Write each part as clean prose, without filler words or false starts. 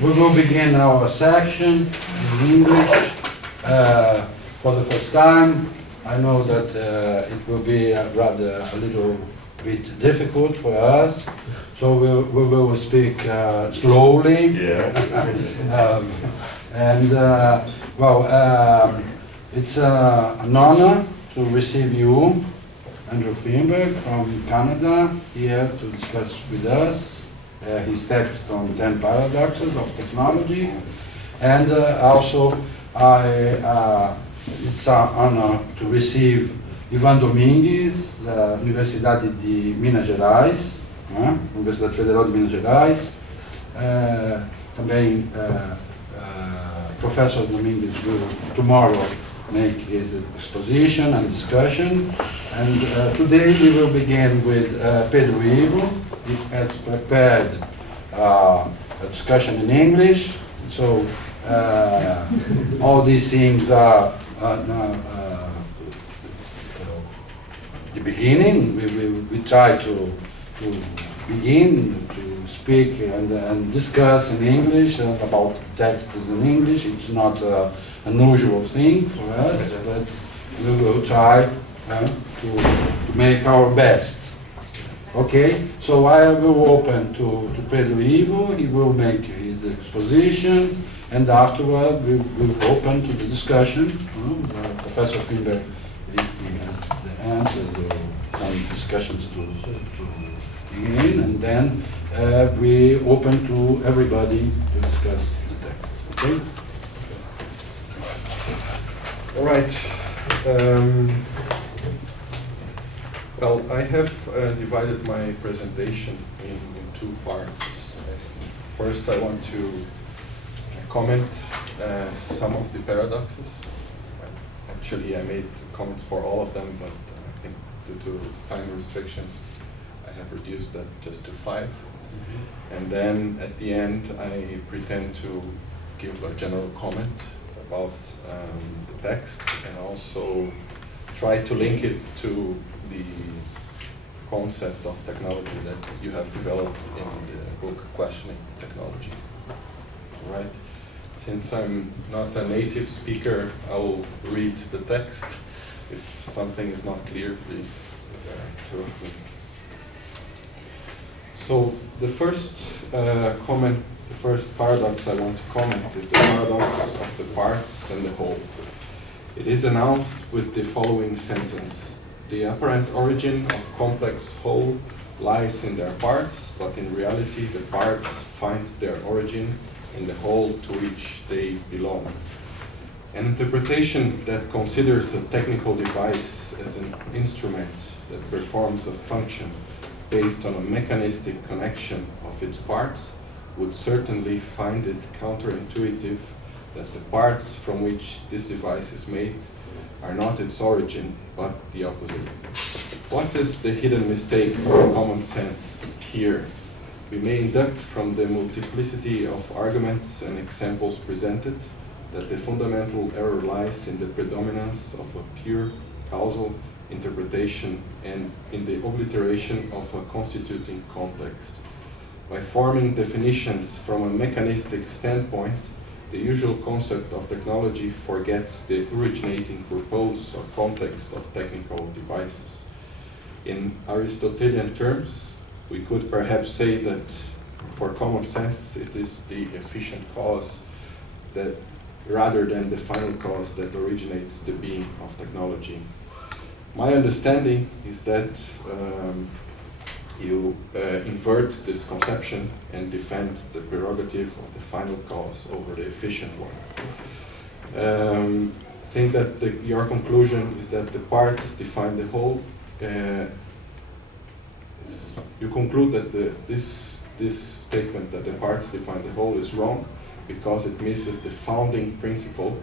We will begin our section in English for the first time. I know that it will be rather a little bit difficult for us, so we will speak slowly. Yes. It's an honor to receive you, Andrew Feenberg from Canada, here to discuss with us his text on 10 paradoxes of technology. And also, it's an honor to receive Ivan Domingues, da Universidade de Minas Gerais, Universidade Federal de Minas Gerais. Também Professor Domingues will tomorrow make his exposition and discussion. And today we will begin with Pedro. He has prepared a discussion in English. So all these things are the beginning. We try to begin to speak and discuss in English about texts in English. It's not an unusual thing for us, but we will try to make our best. Okay, so I will open to Pedro. He will make his exposition, and afterward we will open to the discussion. Professor Feenberg, if he has the answers or some discussions to begin, and then we open to everybody to discuss the text. Okay? All right. Well, I have divided my presentation in two parts. First, I want to comment some of the paradoxes. Actually, I made comments for all of them, but I think due to time restrictions, I have reduced that just to 5. And then at the end, I pretend to give a general comment about the text and also try to link it to the concept of technology that you have developed in the book Questioning Technology. Right? Since I'm not a native speaker, I will read the text. If something is not clear, please interrupt me. So the first comment, the first paradox I want to comment is the paradox of the parts and the whole. It is announced with the following sentence: the apparent origin of complex whole lies in their parts, but in reality the parts find their origin in the whole to which they belong. An interpretation that considers a technical device as an instrument that performs a function based on a mechanistic connection of its parts would certainly find it counterintuitive that the parts from which this device is made are not its origin, but the opposite. What is the hidden mistake of common sense here? We may induct from the multiplicity of arguments and examples presented that the fundamental error lies in the predominance of a pure causal interpretation and in the obliteration of a constituting context. By forming definitions from a mechanistic standpoint, the usual concept of technology forgets the originating purpose or context of technical devices. In Aristotelian terms, we could perhaps say that for common sense, it is the efficient cause that, rather than the final cause, that originates the being of technology. My understanding is that you invert this conception and defend the prerogative of the final cause over the efficient one. I think that your conclusion is that the parts define the whole. You conclude that this statement that the parts define the whole is wrong because it misses the founding principle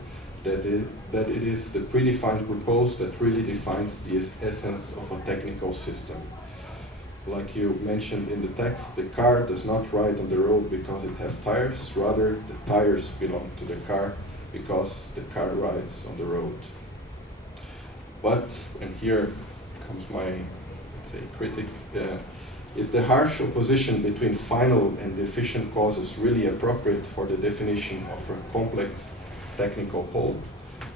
that it is the predefined purpose that really defines the essence of a technical system. Like you mentioned in the text, the car does not ride on the road because it has tires, rather the tires belong to the car because the car rides on the road. But, and here comes my, let's say, critic, Is the harsh opposition between final and efficient causes really appropriate for the definition of a complex technical whole?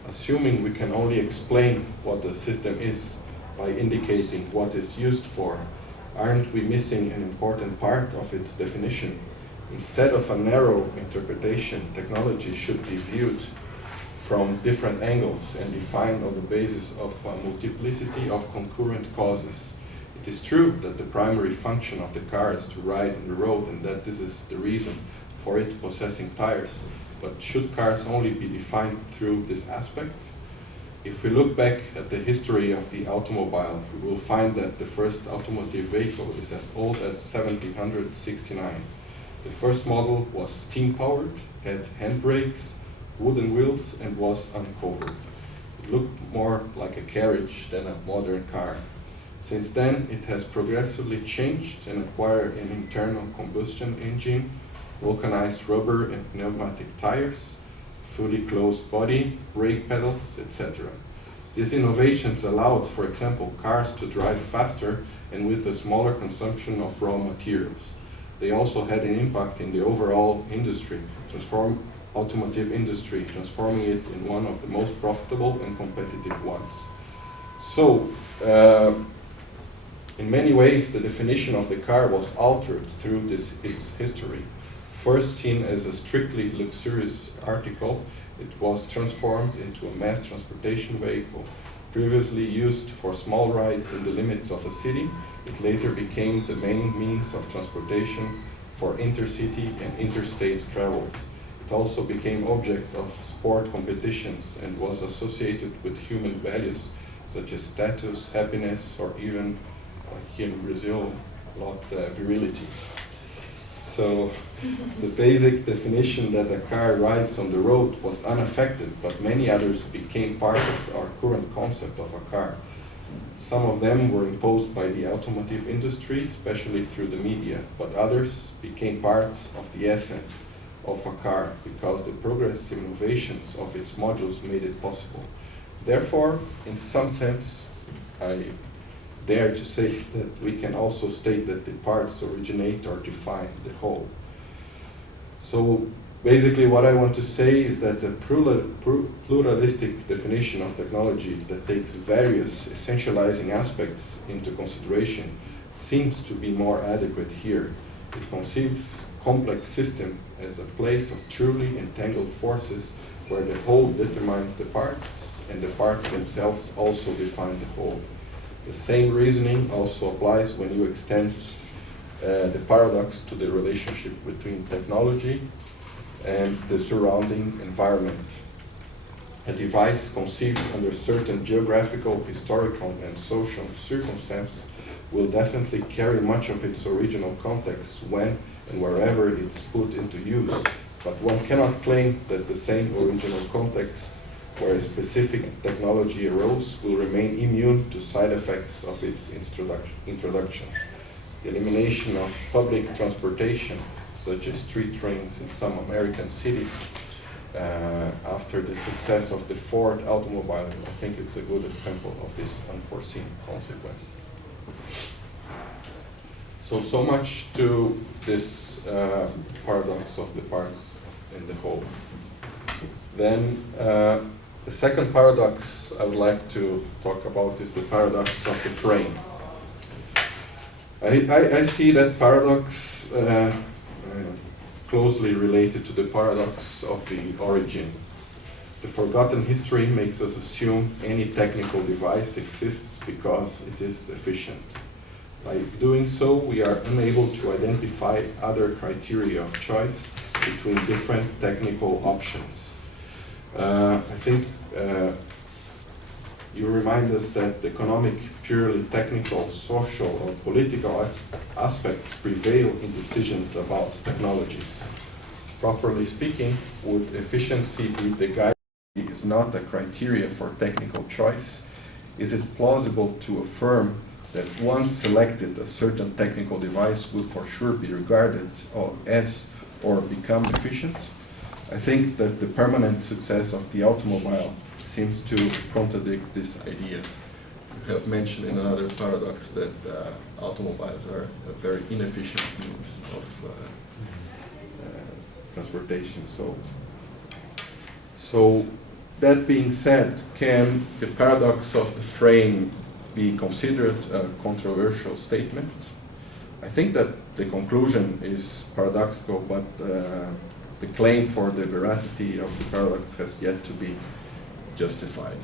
Assuming we can only explain what the system is by indicating what it's used for, aren't we missing an important part of its definition? Instead of a narrow interpretation, technology should be viewed from different angles and defined on the basis of a multiplicity of concurrent causes. It is true that the primary function of the car is to ride on the road and that this is the reason for it possessing tires, but should cars only be defined through this aspect? If we look back at the history of the automobile, we will find that the first automotive vehicle is as old as 1769. The first model was steam-powered, had handbrakes, wooden wheels, and was uncovered. It looked more like a carriage than a modern car. Since then, it has progressively changed and acquired an internal combustion engine, vulcanized rubber and pneumatic tires, fully closed body, brake pedals, etc. These innovations allowed, for example, cars to drive faster and with a smaller consumption of raw materials. They also had an impact in the overall industry, automotive industry, transforming it in one of the most profitable and competitive ones. So, in many ways, the definition of the car was altered through its history. First seen as a strictly luxurious article, it was transformed into a mass transportation vehicle. Previously used for small rides in the limits of a city, it later became the main means of transportation for intercity and interstate travels. It also became object of sport competitions and was associated with human values such as status, happiness, or even, like here in Brazil, virility. So the basic definition that a car rides on the road was unaffected, but many others became part of our current concept of a car. Some of them were imposed by the automotive industry, especially through the media, but others became part of the essence of a car because the progressive innovations of its modules made it possible. Therefore, in some sense, I dare to say that we can also state that the parts originate or define the whole. So basically what I want to say is that the pluralistic definition of technology that takes various essentializing aspects into consideration seems to be more adequate here. It conceives complex system as a place of truly entangled forces where the whole determines the parts and the parts themselves also define the whole. The same reasoning also applies when you extend the paradox to the relationship between technology and the surrounding environment. A device conceived under certain geographical, historical, and social circumstances will definitely carry much of its original context when and wherever it's put into use, but one cannot claim that the same original context where a specific technology arose will remain immune to side effects of its introduction. The elimination of public transportation, such as street trains in some American cities, after the success of the Ford automobile, I think it's a good example of this unforeseen consequence. So much to this paradox of the parts in the whole. Then the second paradox I would like to talk about is the paradox of the frame. I see that paradox closely related to the paradox of the origin. The forgotten history makes us assume any technical device exists because it is efficient. By doing so, we are unable to identify other criteria of choice between different technical options. I think you remind us that the economic, purely technical, social, or political aspects prevail in decisions about technologies. Properly speaking, would efficiency be the guide? Is not a criteria for technical choice? Is it plausible to affirm that once selected, a certain technical device will for sure be regarded as or become efficient? I think that the permanent success of the automobile seems to contradict this idea. have mentioned in another paradox that automobiles are a very inefficient means of transportation. So that being said, can the paradox of the frame be considered a controversial statement? I think that the conclusion is paradoxical, but the claim for the veracity of the paradox has yet to be justified.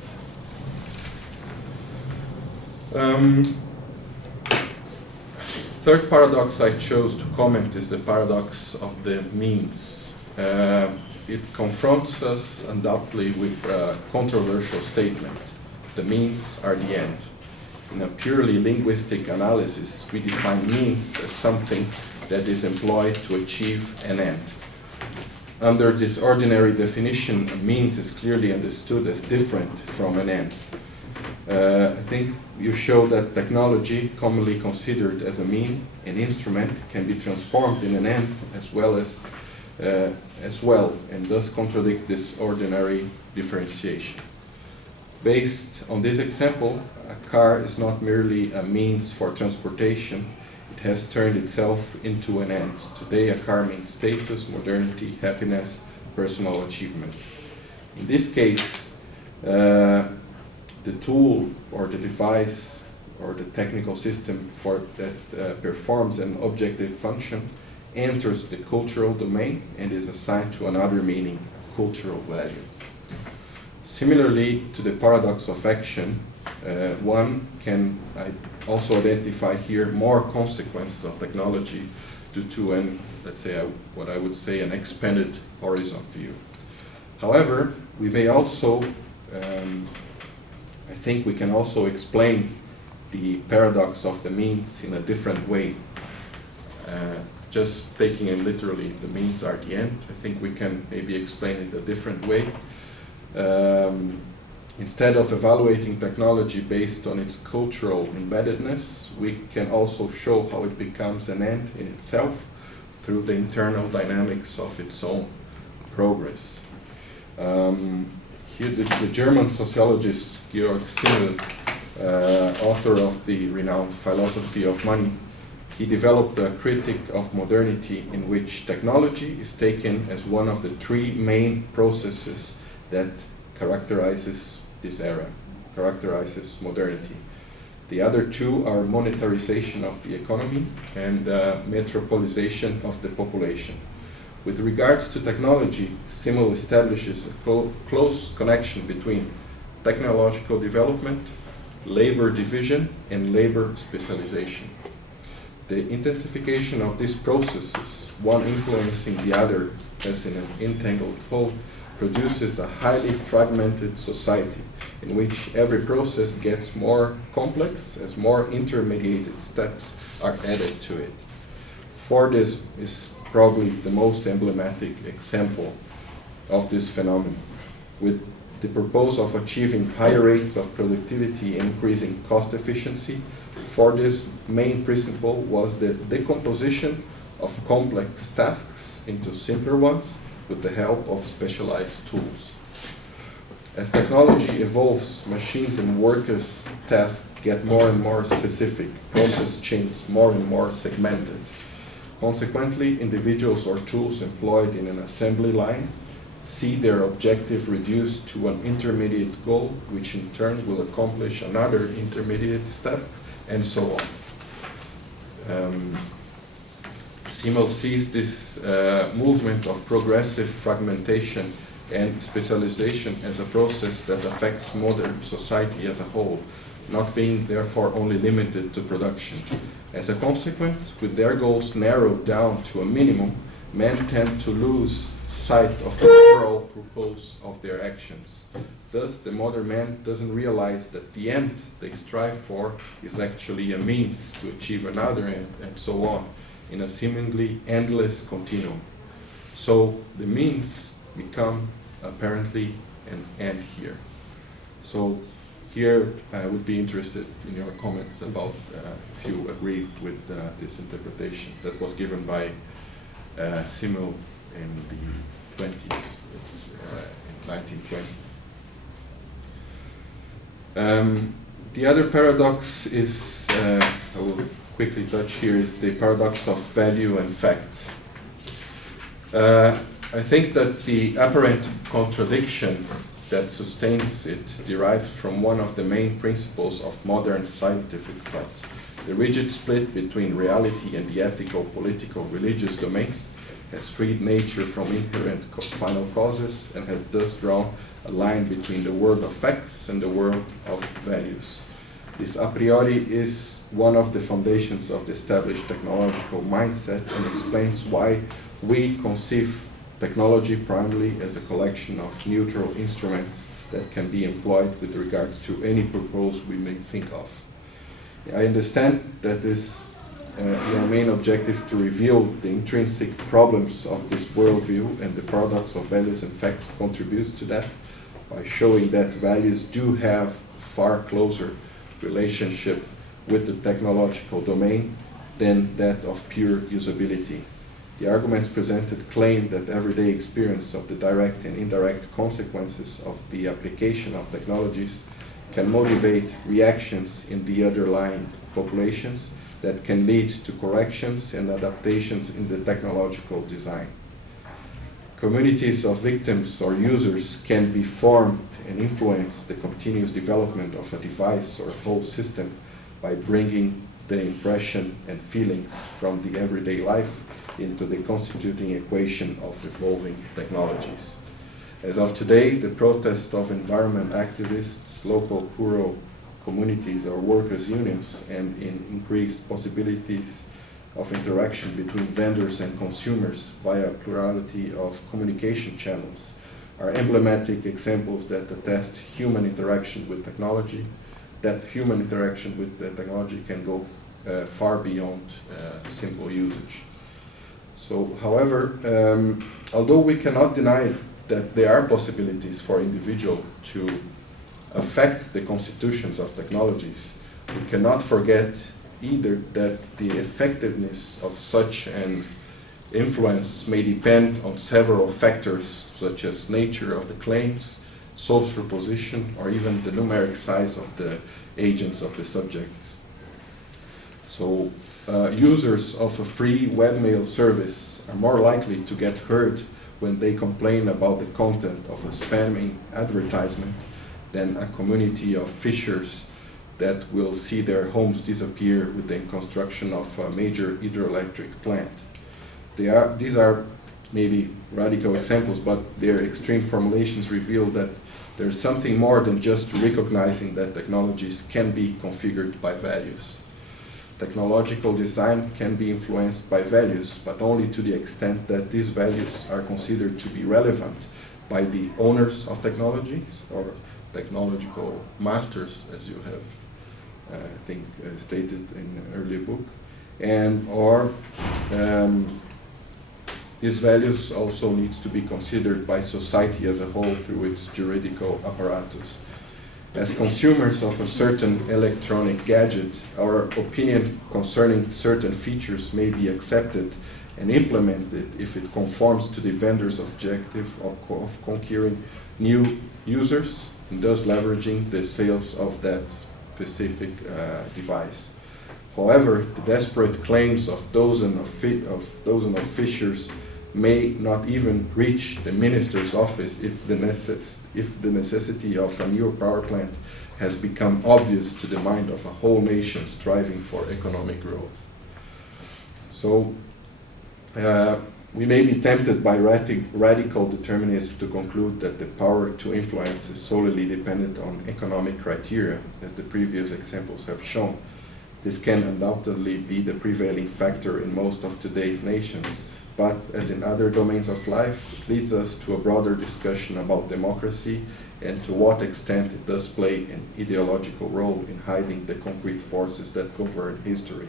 Third paradox I chose to comment is the paradox of the means. It confronts us undoubtedly with a controversial statement. The means are the end. In a purely linguistic analysis, we define means as something that is employed to achieve an end. Under this ordinary definition, a means is clearly understood as different from an end. I think you show that technology, commonly considered as a mean, an instrument, can be transformed in an end as well, and thus contradict this ordinary differentiation. Based on this example, a car is not merely a means for transportation, it has turned itself into an end. Today, a car means status, modernity, happiness, personal achievement. In this case, the tool or the device or the technical system that performs an objective function enters the cultural domain and is assigned to another meaning, cultural value. Similarly to the paradox of action, one can also identify here more consequences of technology due to what I would say an expanded horizon view. However, we may also, I think we can also explain the paradox of the means in a different way. Just taking it literally, the means are the end. I think we can maybe explain it a different way. Instead of evaluating technology based on its cultural embeddedness, we can also show how it becomes an end in itself through the internal dynamics of its own progress. Here the German sociologist Georg Simmel, author of the renowned Philosophy of Money, he developed a critique of modernity in which technology is taken as one of the three main processes that characterizes this era, characterizes modernity. The other two are monetarization of the economy and metropolization of the population. With regards to technology, Simmel establishes a close connection between technological development, labor division, and labor specialization. The intensification of these processes, one influencing the other as in an entangled whole, produces a highly fragmented society in which every process gets more complex as more intermediate steps are added to it. Ford is probably the most emblematic example of this phenomenon. With the purpose of achieving higher rates of productivity and increasing cost efficiency, Ford's main principle was the decomposition of complex tasks into simpler ones with the help of specialized tools. As technology evolves, machines and workers' tasks get more and more specific, process chains more and more segmented. Consequently, individuals or tools employed in an assembly line see their objective reduced to an intermediate goal, which in turn will accomplish another intermediate step, and so on. Simmel sees this movement of progressive fragmentation and specialization as a process that affects modern society as a whole, not being therefore only limited to production. As a consequence, with their goals narrowed down to a minimum, men tend to lose sight of the overall purpose of their actions. Thus, the modern man doesn't realize that the end they strive for is actually a means to achieve another end, and so on, in a seemingly endless continuum. So the means become apparently an end here. So here I would be interested in your comments about if you agree with this interpretation that was given by Simmel in the 20s, in 1920. The other paradox is, I will quickly touch here, is the paradox of value and fact. I think that the apparent contradiction that sustains it derives from one of the main principles of modern scientific thought, the rigid split between reality and the ethical, political, religious domains has freed nature from inherent final causes and has thus drawn a line between the world of facts and the world of values. This a priori is one of the foundations of the established technological mindset and explains why we conceive technology primarily as a collection of neutral instruments that can be employed with regard to any purpose we may think of. I understand that is your main objective to reveal the intrinsic problems of this worldview, and the paradox of values and facts contributes to that by showing that values do have far closer relationship with the technological domain than that of pure usability. The arguments presented claim that everyday experience of the direct and indirect consequences of the application of technologies can motivate reactions in the underlying populations that can lead to corrections and adaptations in the technological design. Communities of victims or users can be formed and influence the continuous development of a device or whole system by bringing the impression and feelings from the everyday life into the constituting equation of evolving technologies. As of today, the protest of environment activists, local rural communities or workers' unions, and in increased possibilities of interaction between vendors and consumers via a plurality of communication channels are emblematic examples that attest human interaction with technology, that human interaction with the technology can go far beyond simple usage. So, however, although we cannot deny that there are possibilities for individuals to affect the constitutions of technologies, we cannot forget either that the effectiveness of such an influence may depend on several factors such as nature of the claims, social position, or even the numeric size of the agents of the subjects. So users of a free webmail service are more likely to get hurt when they complain about the content of a spamming advertisement than a community of fishers that will see their homes disappear with the construction of a major hydroelectric plant. These are maybe radical examples, but their extreme formulations reveal that there's something more than just recognizing that technologies can be configured by values. Technological design can be influenced by values, but only to the extent that these values are considered to be relevant by the owners of technologies or technological masters, as you have, I think, stated in an earlier book, or these values also need to be considered by society as a whole through its juridical apparatus. As consumers of a certain electronic gadget, our opinion concerning certain features may be accepted and implemented if it conforms to the vendor's objective of conquering new users and thus leveraging the sales of that specific device. However, the desperate claims of dozens of fishers may not even reach the minister's office if the necessity of a new power plant has become obvious to the mind of a whole nation striving for economic growth. So we may be tempted by radical determinism to conclude that the power to influence is solely dependent on economic criteria, as the previous examples have shown. This can undoubtedly be the prevailing factor in most of today's nations, but as in other domains of life, it leads us to a broader discussion about democracy and to what extent it does play an ideological role in hiding the concrete forces that govern history.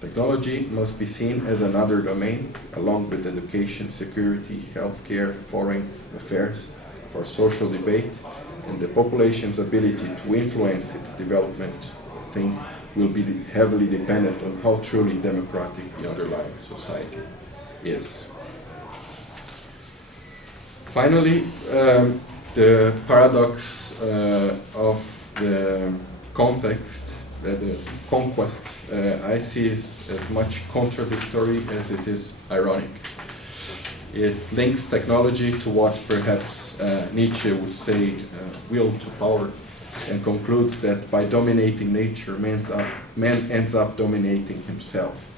Technology must be seen as another domain, along with education, security, healthcare, foreign affairs, for social debate, and the population's ability to influence its development, I think, will be heavily dependent on how truly democratic the underlying society is. Finally, the paradox of the context, the conquest, I see as much contradictory as it is ironic. It links technology to what perhaps Nietzsche would say will to power, and concludes that by dominating nature, man ends up dominating himself.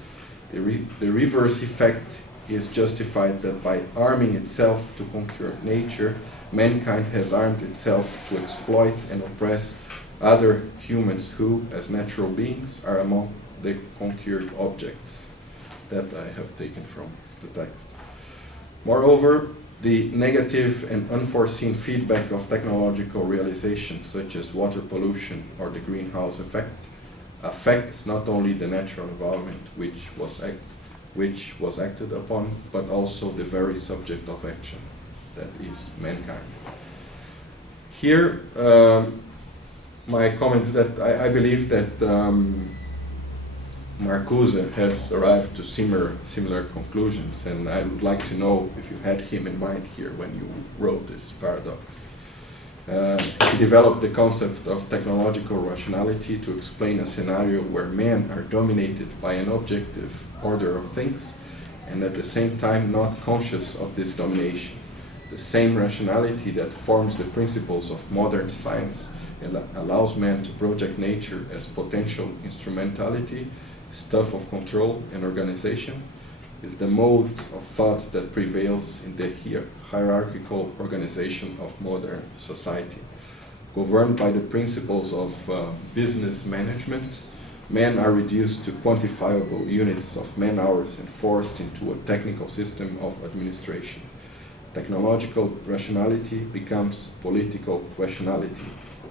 The reverse effect is justified that by arming itself to conquer nature, mankind has armed itself to exploit and oppress other humans who, as natural beings, are among the conquered objects. That I have taken from the text. Moreover, the negative and unforeseen feedback of technological realization, such as water pollution or the greenhouse effect, affects not only the natural environment which was acted upon, but also the very subject of action, that is mankind. Here, my comments that I believe that Marcuse has arrived to similar conclusions, and I would like to know if you had him in mind here when you wrote this paradox. He developed the concept of technological rationality to explain a scenario where men are dominated by an objective order of things, and at the same time not conscious of this domination. The same rationality that forms the principles of modern science and allows man to project nature as potential instrumentality, stuff of control and organization, is the mode of thought that prevails in the hierarchical organization of modern society. Governed by the principles of business management, men are reduced to quantifiable units of man-hours and forced into a technical system of administration. Technological rationality becomes political rationality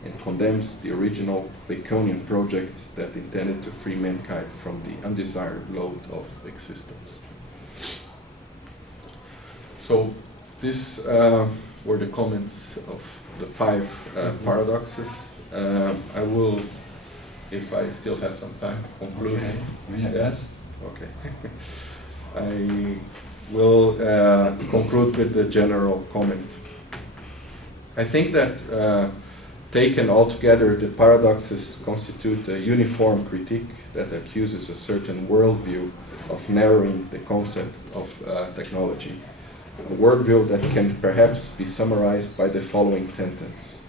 and condemns the original Baconian project that intended to free mankind from the undesired load of existence. So these were the comments of the 5 paradoxes. I will, if I still have some time, conclude. Okay. Yes. Okay. I will conclude with the general comment. I think that taken altogether, the paradoxes constitute a uniform critique that accuses a certain worldview of narrowing the concept of technology. A worldview that can perhaps be summarized by the following sentence,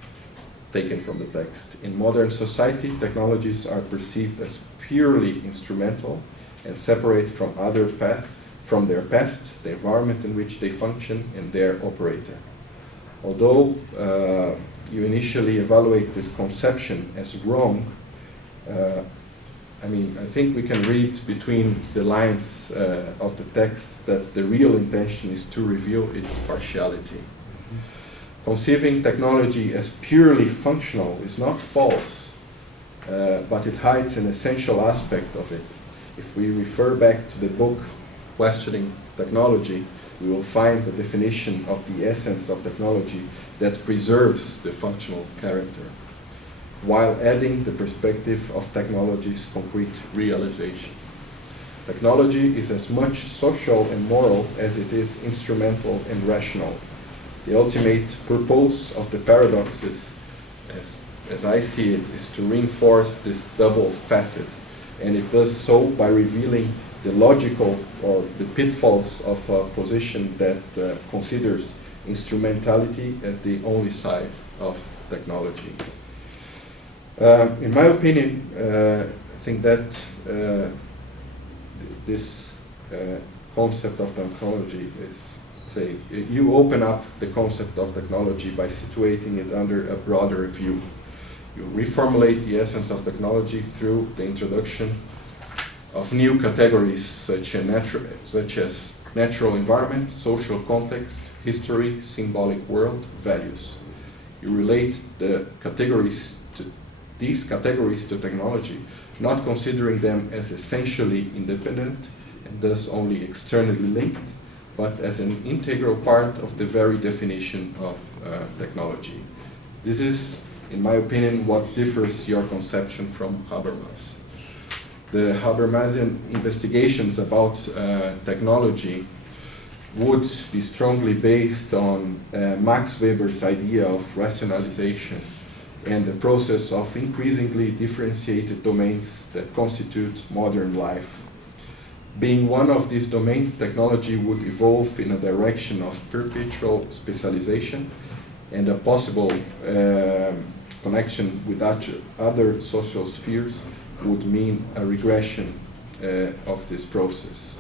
taken from the text. In modern society, technologies are perceived as purely instrumental and separate from their past, the environment in which they function, and their operator. Although you initially evaluate this conception as wrong, I think we can read between the lines of the text that the real intention is to reveal its partiality. Conceiving technology as purely functional is not false, but it hides an essential aspect of it. If we refer back to the book Questioning Technology, we will find the definition of the essence of technology that preserves the functional character, while adding the perspective of technology's concrete realization. Technology is as much social and moral as it is instrumental and rational. The ultimate purpose of the paradoxes, as I see it, is to reinforce this double facet, and it does so by revealing the logical or the pitfalls of a position that considers instrumentality as the only side of technology. In my opinion, I think that this concept of technology is, you open up the concept of technology by situating it under a broader view. You reformulate the essence of technology through the introduction of new categories such as natural environment, social context, history, symbolic world, values. You relate these categories to technology, not considering them as essentially independent and thus only externally linked, but as an integral part of the very definition of technology. This is, in my opinion, what differs your conception from Habermas. The Habermasian investigations about technology would be strongly based on Max Weber's idea of rationalization, and the process of increasingly differentiated domains that constitute modern life. Being one of these domains, technology would evolve in a direction of perpetual specialization, and a possible connection with other social spheres would mean a regression of this process,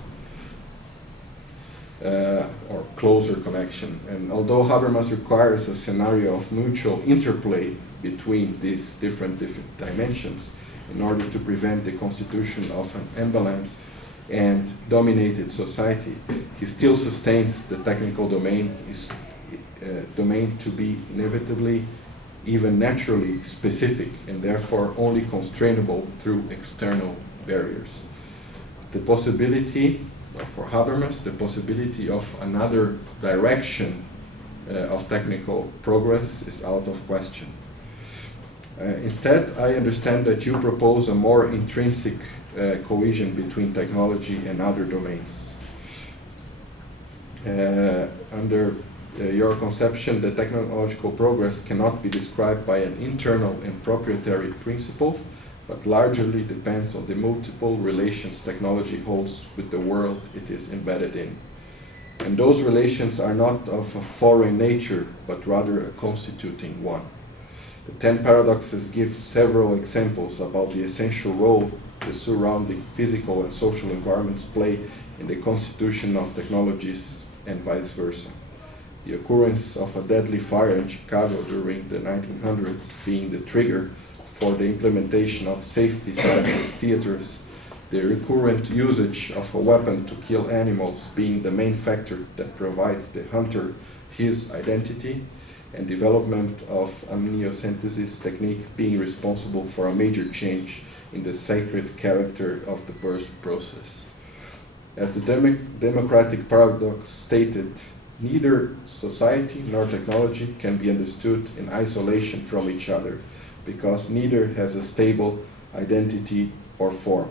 or closer connection. And although Habermas requires a scenario of mutual interplay between these different dimensions in order to prevent the constitution of an imbalanced and dominated society, he still sustains the technical domain to be inevitably, even naturally specific, and therefore only constrainable through external barriers. The possibility, for Habermas, the possibility of another direction of technical progress is out of question. Instead, I understand that you propose a more intrinsic cohesion between technology and other domains. Under your conception, the technological progress cannot be described by an internal and proprietary principle, but largely depends on the multiple relations technology holds with the world it is embedded in. And those relations are not of a foreign nature, but rather a constituting one. The 10 paradoxes give several examples about the essential role the surrounding physical and social environments play in the constitution of technologies and vice versa. The occurrence of a deadly fire in Chicago during the 1900s being the trigger for the implementation of safety theaters, the recurrent usage of a weapon to kill animals being the main factor that provides the hunter his identity, and development of amniocentesis technique being responsible for a major change in the sacred character of the birth process. As the democratic paradox stated, neither society nor technology can be understood in isolation from each other, because neither has a stable identity or form.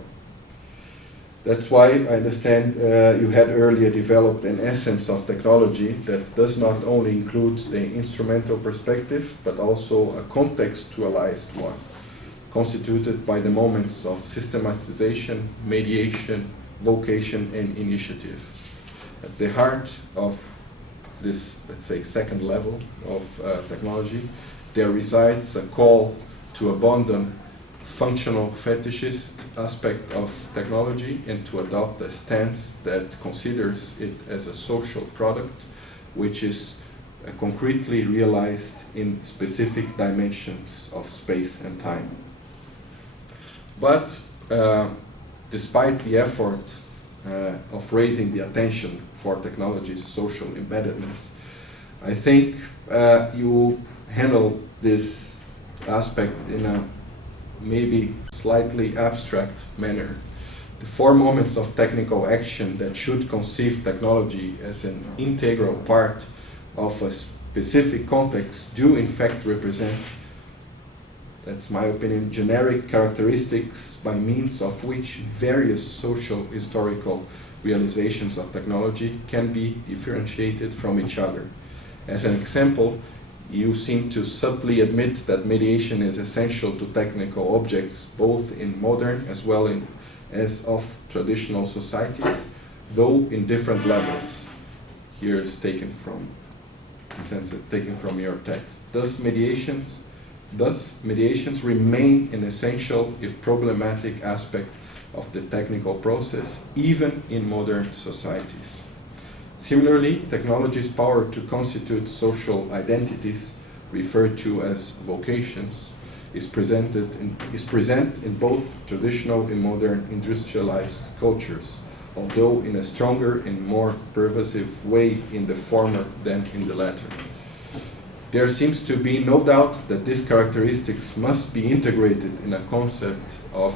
That's why I understand you had earlier developed an essence of technology that does not only include the instrumental perspective, but also a contextualized one, constituted by the moments of systematization, mediation, vocation, and initiative. At the heart of this, let's say, second level of technology, there resides a call to abandon functional fetishist aspect of technology and to adopt a stance that considers it as a social product which is concretely realized in specific dimensions of space and time. But despite the effort of raising the attention for technology's social embeddedness, I think you handle this aspect in a maybe slightly abstract manner. The 4 moments of technical action that should conceive technology as an integral part of a specific context do in fact represent, that's my opinion, generic characteristics by means of which various social historical realizations of technology can be differentiated from each other. As an example, you seem to subtly admit that mediation is essential to technical objects, both in modern as well as of traditional societies, though in different levels. Here is taken from your text. Thus, mediations remain an essential, if problematic, aspect of the technical process, even in modern societies. Similarly, technology's power to constitute social identities, referred to as vocations, is present in both traditional and modern industrialized cultures, although in a stronger and more pervasive way in the former than in the latter. There seems to be no doubt that these characteristics must be integrated in a concept of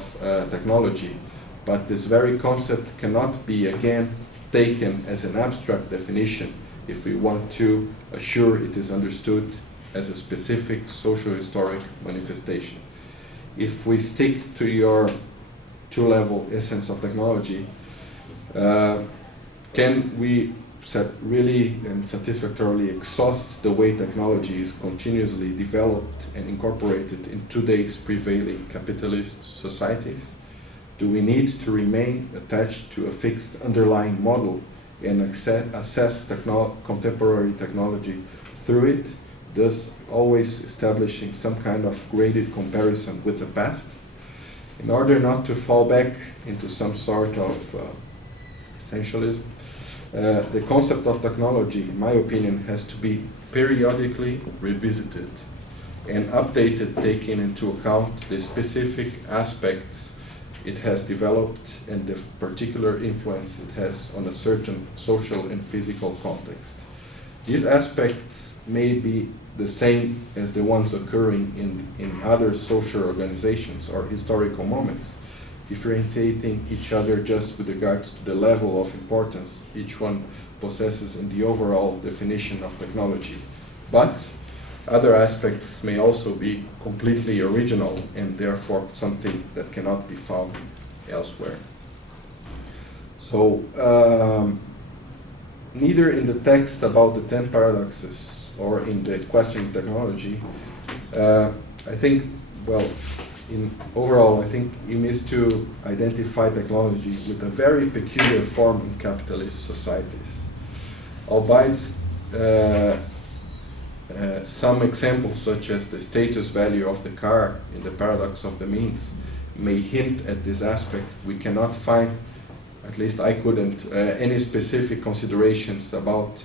technology, but this very concept cannot be again taken as an abstract definition if we want to assure it is understood as a specific socio-historic manifestation. If we stick to your 2-level essence of technology, can we really and satisfactorily exhaust the way technology is continuously developed and incorporated in today's prevailing capitalist societies? Do we need to remain attached to a fixed underlying model and assess contemporary technology through it, thus always establishing some kind of graded comparison with the past, in order not to fall back into some sort of essentialism? The concept of technology, in my opinion, has to be periodically revisited and updated, taking into account the specific aspects it has developed and the particular influence it has on a certain social and physical context. These aspects may be the same as the ones occurring in other social organizations or historical moments, differentiating each other just with regards to the level of importance each one possesses in the overall definition of technology. But other aspects may also be completely original and therefore something that cannot be found elsewhere. So, neither in the text about the 10 paradoxes or in the question technology, I think, well, overall, I think you need to identify technology with a very peculiar form in capitalist societies. Albeit some examples, such as the status value of the car in the paradox of the means, may hint at this aspect. We cannot find, at least I couldn't, any specific considerations about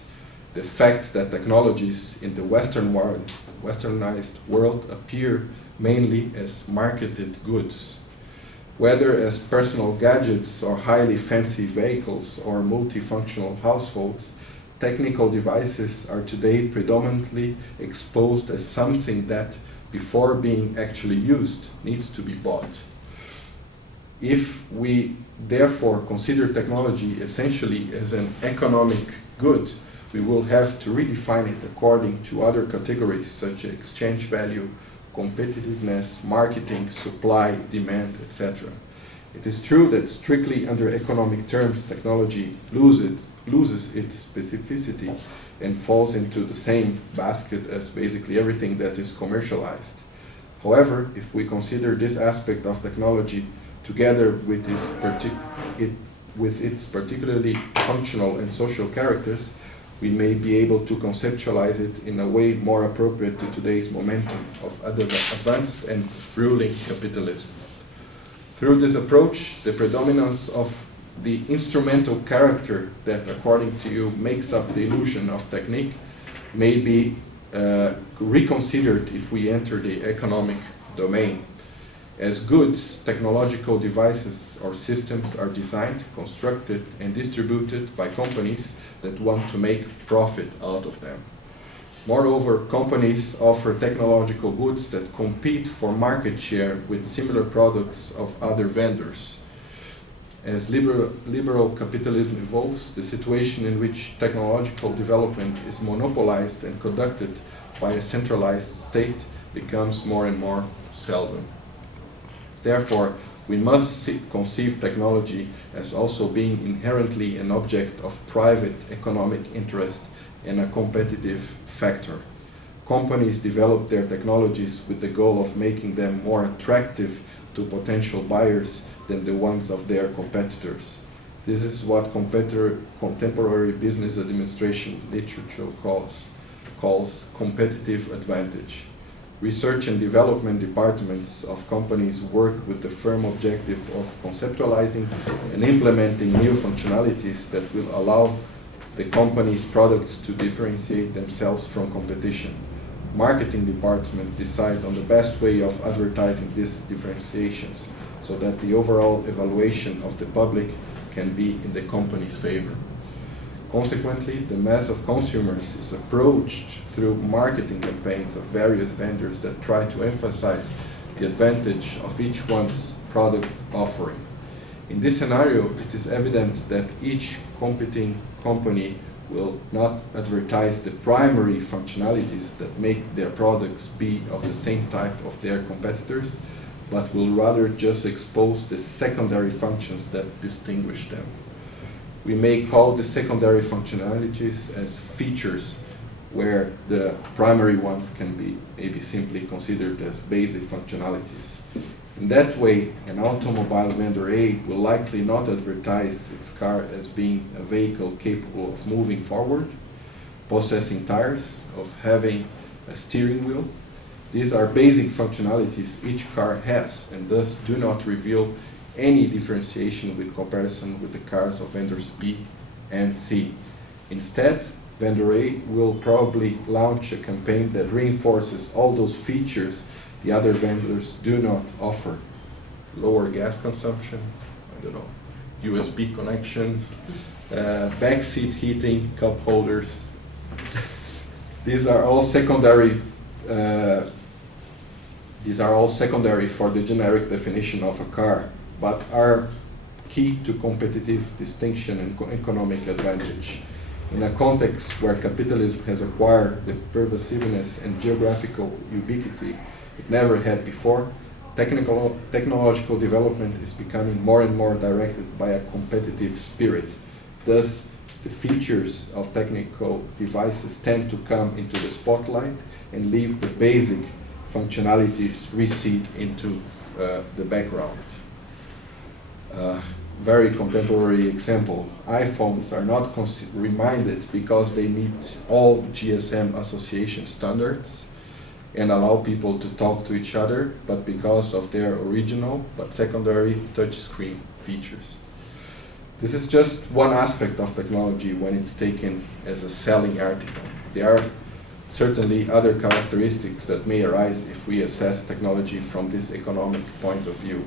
the fact that technologies in the westernized world appear mainly as marketed goods. Whether as personal gadgets or highly fancy vehicles or multifunctional households, technical devices are today predominantly exposed as something that, before being actually used, needs to be bought. If we therefore consider technology essentially as an economic good, we will have to redefine it according to other categories such as exchange value, competitiveness, marketing, supply, demand, etc. It is true that strictly under economic terms, technology loses its specificity and falls into the same basket as basically everything that is commercialized. However, if we consider this aspect of technology together with its particularly functional and social characters, we may be able to conceptualize it in a way more appropriate to today's momentum of advanced and ruling capitalism. Through this approach, the predominance of the instrumental character that, according to you, makes up the illusion of technique may be reconsidered if we enter the economic domain. As goods, technological devices or systems are designed, constructed, and distributed by companies that want to make profit out of them. Moreover, companies offer technological goods that compete for market share with similar products of other vendors. As liberal capitalism evolves, the situation in which technological development is monopolized and conducted by a centralized state becomes more and more seldom. Therefore, we must conceive technology as also being inherently an object of private economic interest and a competitive factor. Companies develop their technologies with the goal of making them more attractive to potential buyers than the ones of their competitors. This is what contemporary business administration literature calls competitive advantage. Research and development departments of companies work with the firm objective of conceptualizing and implementing new functionalities that will allow the company's products to differentiate themselves from competition. Marketing departments decide on the best way of advertising these differentiations so that the overall evaluation of the public can be in the company's favor. Consequently, the mass of consumers is approached through marketing campaigns of various vendors that try to emphasize the advantage of each one's product offering. In this scenario, it is evident that each competing company will not advertise the primary functionalities that make their products be of the same type of their competitors, but will rather just expose the secondary functions that distinguish them. We may call the secondary functionalities as features, where the primary ones can be maybe simply considered as basic functionalities. In that way, an automobile vendor A will likely not advertise its car as being a vehicle capable of moving forward, possessing tires, of having a steering wheel. These are basic functionalities each car has, and thus do not reveal any differentiation with comparison with the cars of vendors B and C. Instead, vendor A will probably launch a campaign that reinforces all those features the other vendors do not offer. Lower gas consumption, I don't know, USB connection, backseat heating, cup holders. These are all secondary for the generic definition of a car, but are key to competitive distinction and economic advantage. In a context where capitalism has acquired the pervasiveness and geographical ubiquity it never had before, technological development is becoming more and more directed by a competitive spirit. Thus, the features of technical devices tend to come into the spotlight and leave the basic functionalities recede into the background. Very contemporary example, iPhones are not reminded because they meet all GSM association standards and allow people to talk to each other, but because of their original but secondary touchscreen features. This is just one aspect of technology when it's taken as a selling article. There are certainly other characteristics that may arise if we assess technology from this economic point of view.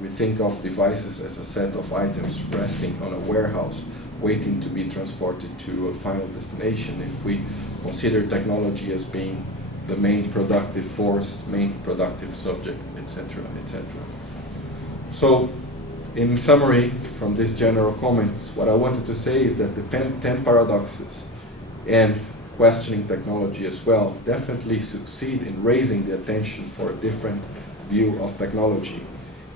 We think of devices as a set of items resting on a warehouse, waiting to be transported to a final destination. If we consider technology as being the main productive force, main productive subject, etc., etc. So, in summary, from these general comments, what I wanted to say is that the 10 paradoxes and questioning technology as well definitely succeed in raising the attention for a different view of technology.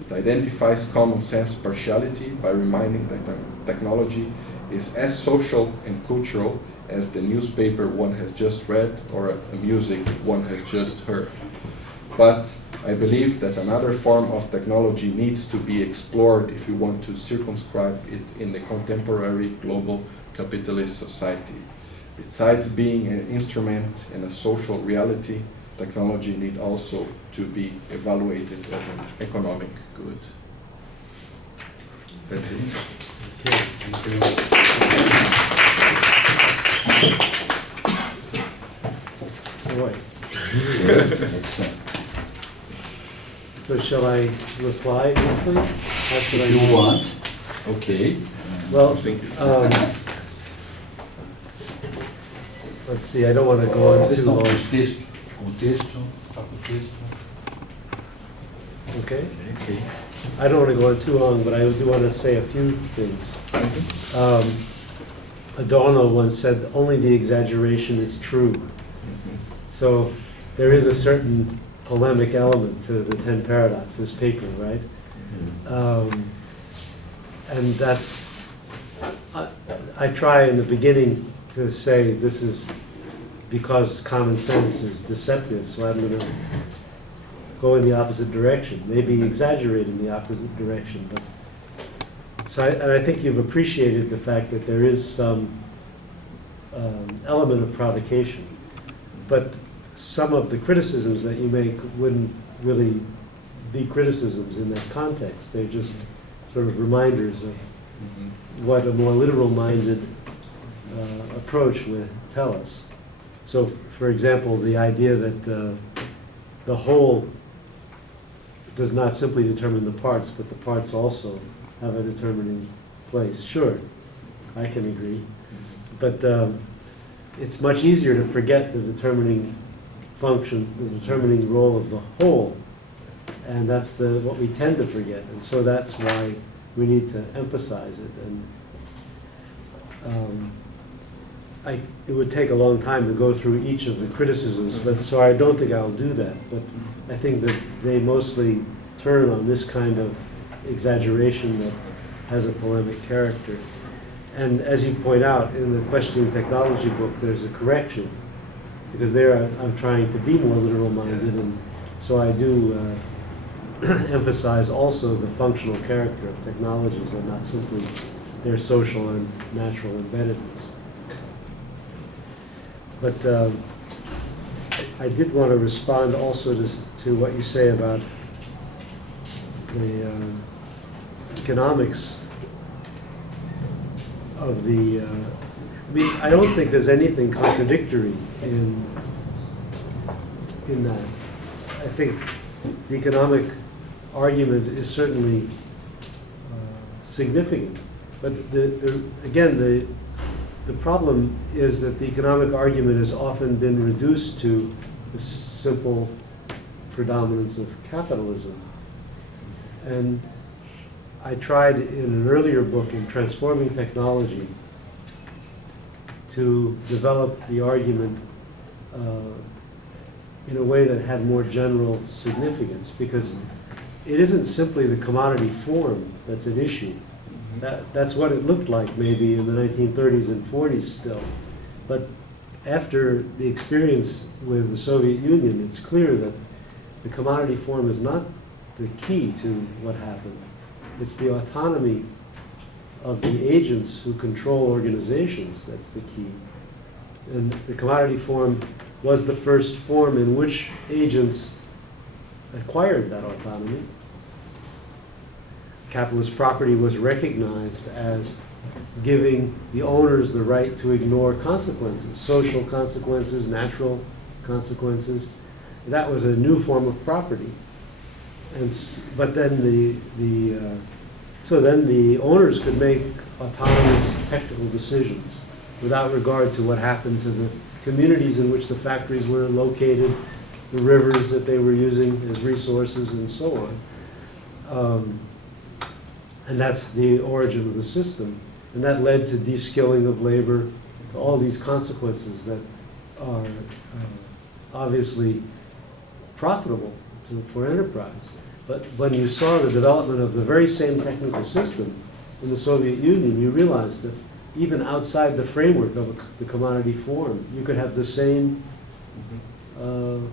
It identifies common sense partiality by reminding that technology is as social and cultural as the newspaper one has just read or a music one has just heard. But I believe that another form of technology needs to be explored if we want to circumscribe it in the contemporary global capitalist society. Besides being an instrument and a social reality, technology need also to be evaluated as an economic good. That's it. Okay, thank you. All right. Excellent. So shall I reply briefly? How should I If you do it? want, okay. Well, Thank you. let's see, I don't want to go on too Questão long. contexto, Okay? Okay. I don't want to go on too long, but I do want to say a few things. Adorno once said, only the exaggeration is true. So there is a certain polemic element to the 10 Paradoxes paper, right? And that's, I try in the beginning to say this is because common sense is deceptive, so I'm going to go in the opposite direction, maybe exaggerate in the opposite direction. But so and I think you've appreciated the fact that there is some element of provocation, but some of the criticisms that you make wouldn't really be criticisms in that context. They're just sort of reminders of what a more literal-minded approach would tell us. So, for example, the idea that the whole does not simply determine the parts, but the parts also have a determining place. Sure, I can agree. But it's much easier to forget the determining function, the determining role of the whole. And that's what we tend to forget. And so that's why we need to emphasize it. And it would take a long time to go through each of the criticisms, but so I don't think I'll do that. But I think that they mostly turn on this kind of exaggeration that has a polemic character. And as you point out, in the questioning technology book, there's a correction, because there I'm trying to be more literal-minded, and so I do emphasize also the functional character of technologies and not simply their social and natural embeddedness. But I did want to respond also to what you say about the economics of the, I mean, I don't think there's anything contradictory in that. I think the economic argument is certainly significant. But again, the problem is that the economic argument has often been reduced to the simple predominance of capitalism. And I tried in an earlier book, in Transforming Technology, to develop the argument in a way that had more general significance, because it isn't simply the commodity form that's an issue. That's what it looked like maybe in the 1930s and 40s still. But after the experience with the Soviet Union, it's clear that the commodity form is not the key to what happened. It's the autonomy of the agents who control organizations that's the key. And the commodity form was the first form in which agents acquired that autonomy. Capitalist property was recognized as giving the owners the right to ignore consequences, social consequences, natural consequences. That was a new form of property. But then so then the owners could make autonomous technical decisions without regard to what happened to the communities in which the factories were located, the rivers that they were using as resources, and so on. And that's the origin of the system. And that led to de-skilling of labor, to all these consequences that are obviously profitable for enterprise. But when you saw the development of the very same technical system in the Soviet Union, you realized that even outside the framework of the commodity form, you could have the same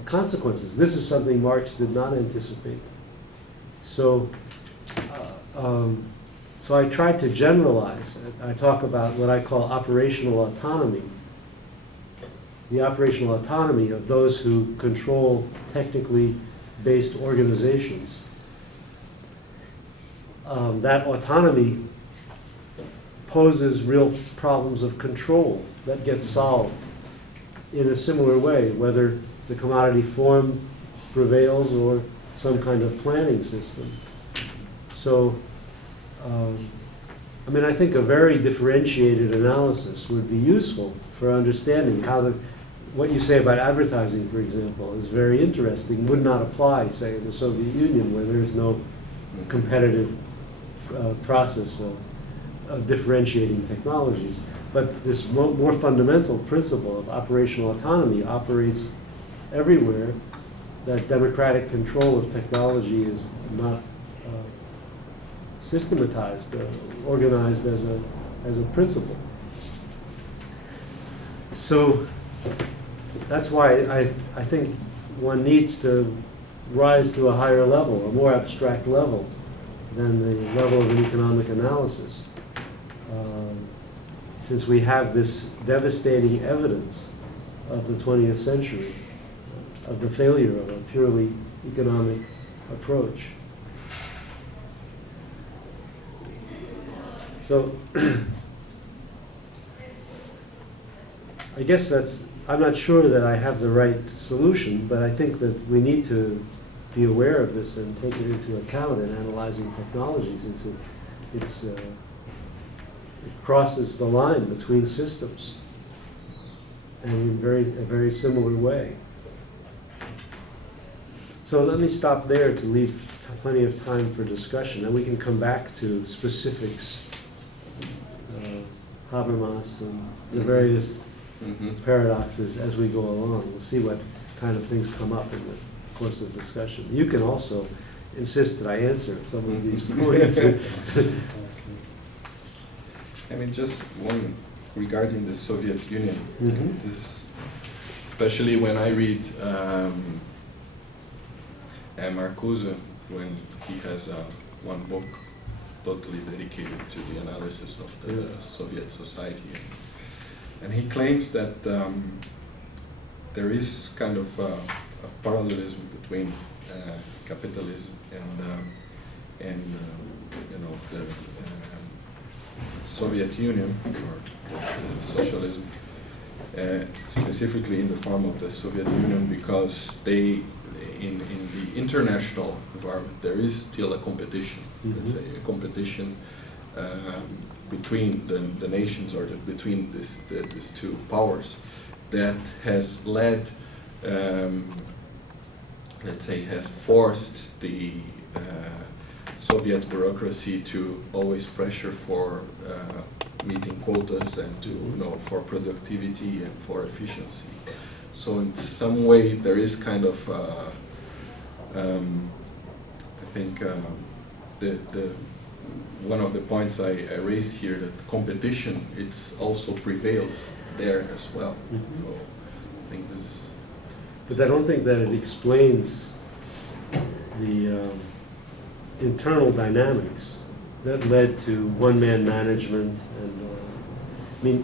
consequences. This is something Marx did not anticipate. So I tried to generalize. I talk about what I call operational autonomy. The operational autonomy of those who control technically based organizations. That autonomy poses real problems of control that get solved in a similar way, whether the commodity form prevails or some kind of planning system. So, I mean, I think a very differentiated analysis would be useful for understanding how what you say about advertising, for example, is very interesting. Would not apply, say, in the Soviet Union, where there is no competitive process of differentiating technologies. But this more fundamental principle of operational autonomy operates everywhere, that democratic control of technology is not systematized, organized as a principle. So that's why I think one needs to rise to a higher level, a more abstract level than the level of an economic analysis. Since we have this devastating evidence of the 20th century, of the failure of a purely economic approach. So, I guess I'm not sure that I have the right solution, but I think that we need to be aware of this and take it into account in analyzing technologies. It crosses the line between systems, and in a very similar way. So let me stop there to leave plenty of time for discussion, and we can come back to specifics, Habermas and the various paradoxes as we go along. We'll see what kind of things come up in the course of discussion. You can also insist that I answer some of these points. I mean, just one regarding the Soviet Union. Mhm. This, especially when I read Marcuse, when he has one book totally dedicated to the analysis of the Soviet society. And he claims that there is kind of a parallelism between capitalism and you know, the Soviet Union, or socialism, specifically in the form of the Soviet Union, because they, in the international environment, there is still a competition, let's say, a competition between the nations, or between these two powers, that has led, let's say, has forced the Soviet bureaucracy to always pressure for meeting quotas and to, you know, for productivity and for efficiency. So in some way there is kind of, I think the one of the points I raised here, that competition, it's also prevails there as well. So I think this is. But I don't think that it explains the internal dynamics that led to one-man management, and I mean,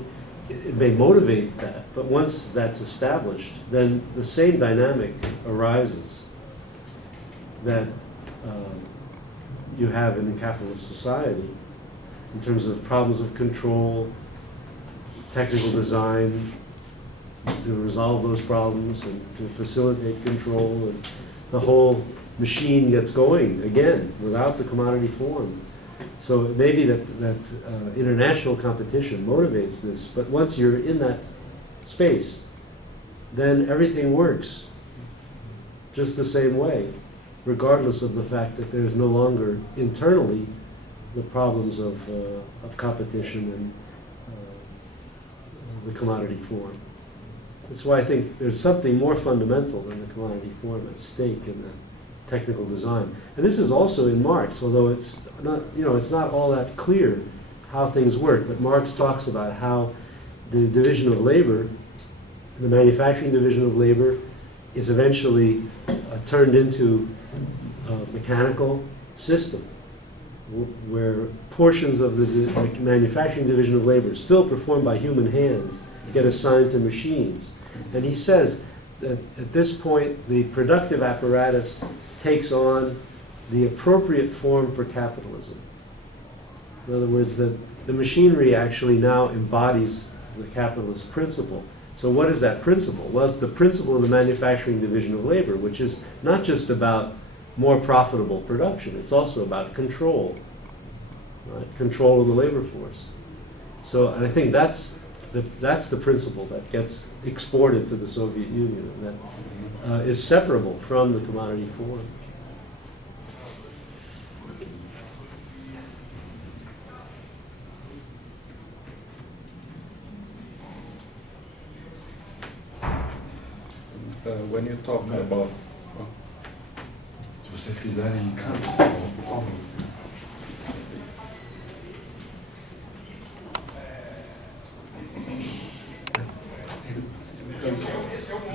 it may motivate that, but once that's established, then the same dynamic arises that you have in the capitalist society in terms of problems of control, technical design, to resolve those problems and to facilitate control, and the whole machine gets going again without the commodity form. So it may be that international competition motivates this, but once you're in that space, then everything works just the same way, regardless of the fact that there's no longer internally the problems of competition and the commodity form. That's why I think there's something more fundamental than the commodity form at stake in the technical design. And this is also in Marx, although it's not, you know, it's not all that clear how things work, but Marx talks about how the division of labor, the manufacturing division of labor, is eventually turned into a mechanical system where portions of the manufacturing division of labor, still performed by human hands, get assigned to machines. And he says that at this point, the productive apparatus takes on the appropriate form for capitalism. In other words, the machinery actually now embodies the capitalist principle. So what is that principle? Well, it's the principle of the manufacturing division of labor, which is not just about more profitable production, it's also about control, right? Control of the labor force. So, and I think that's the principle that gets exported to the Soviet Union, that is separable from the commodity form. When you talk about... Se vocês quiserem, por favor.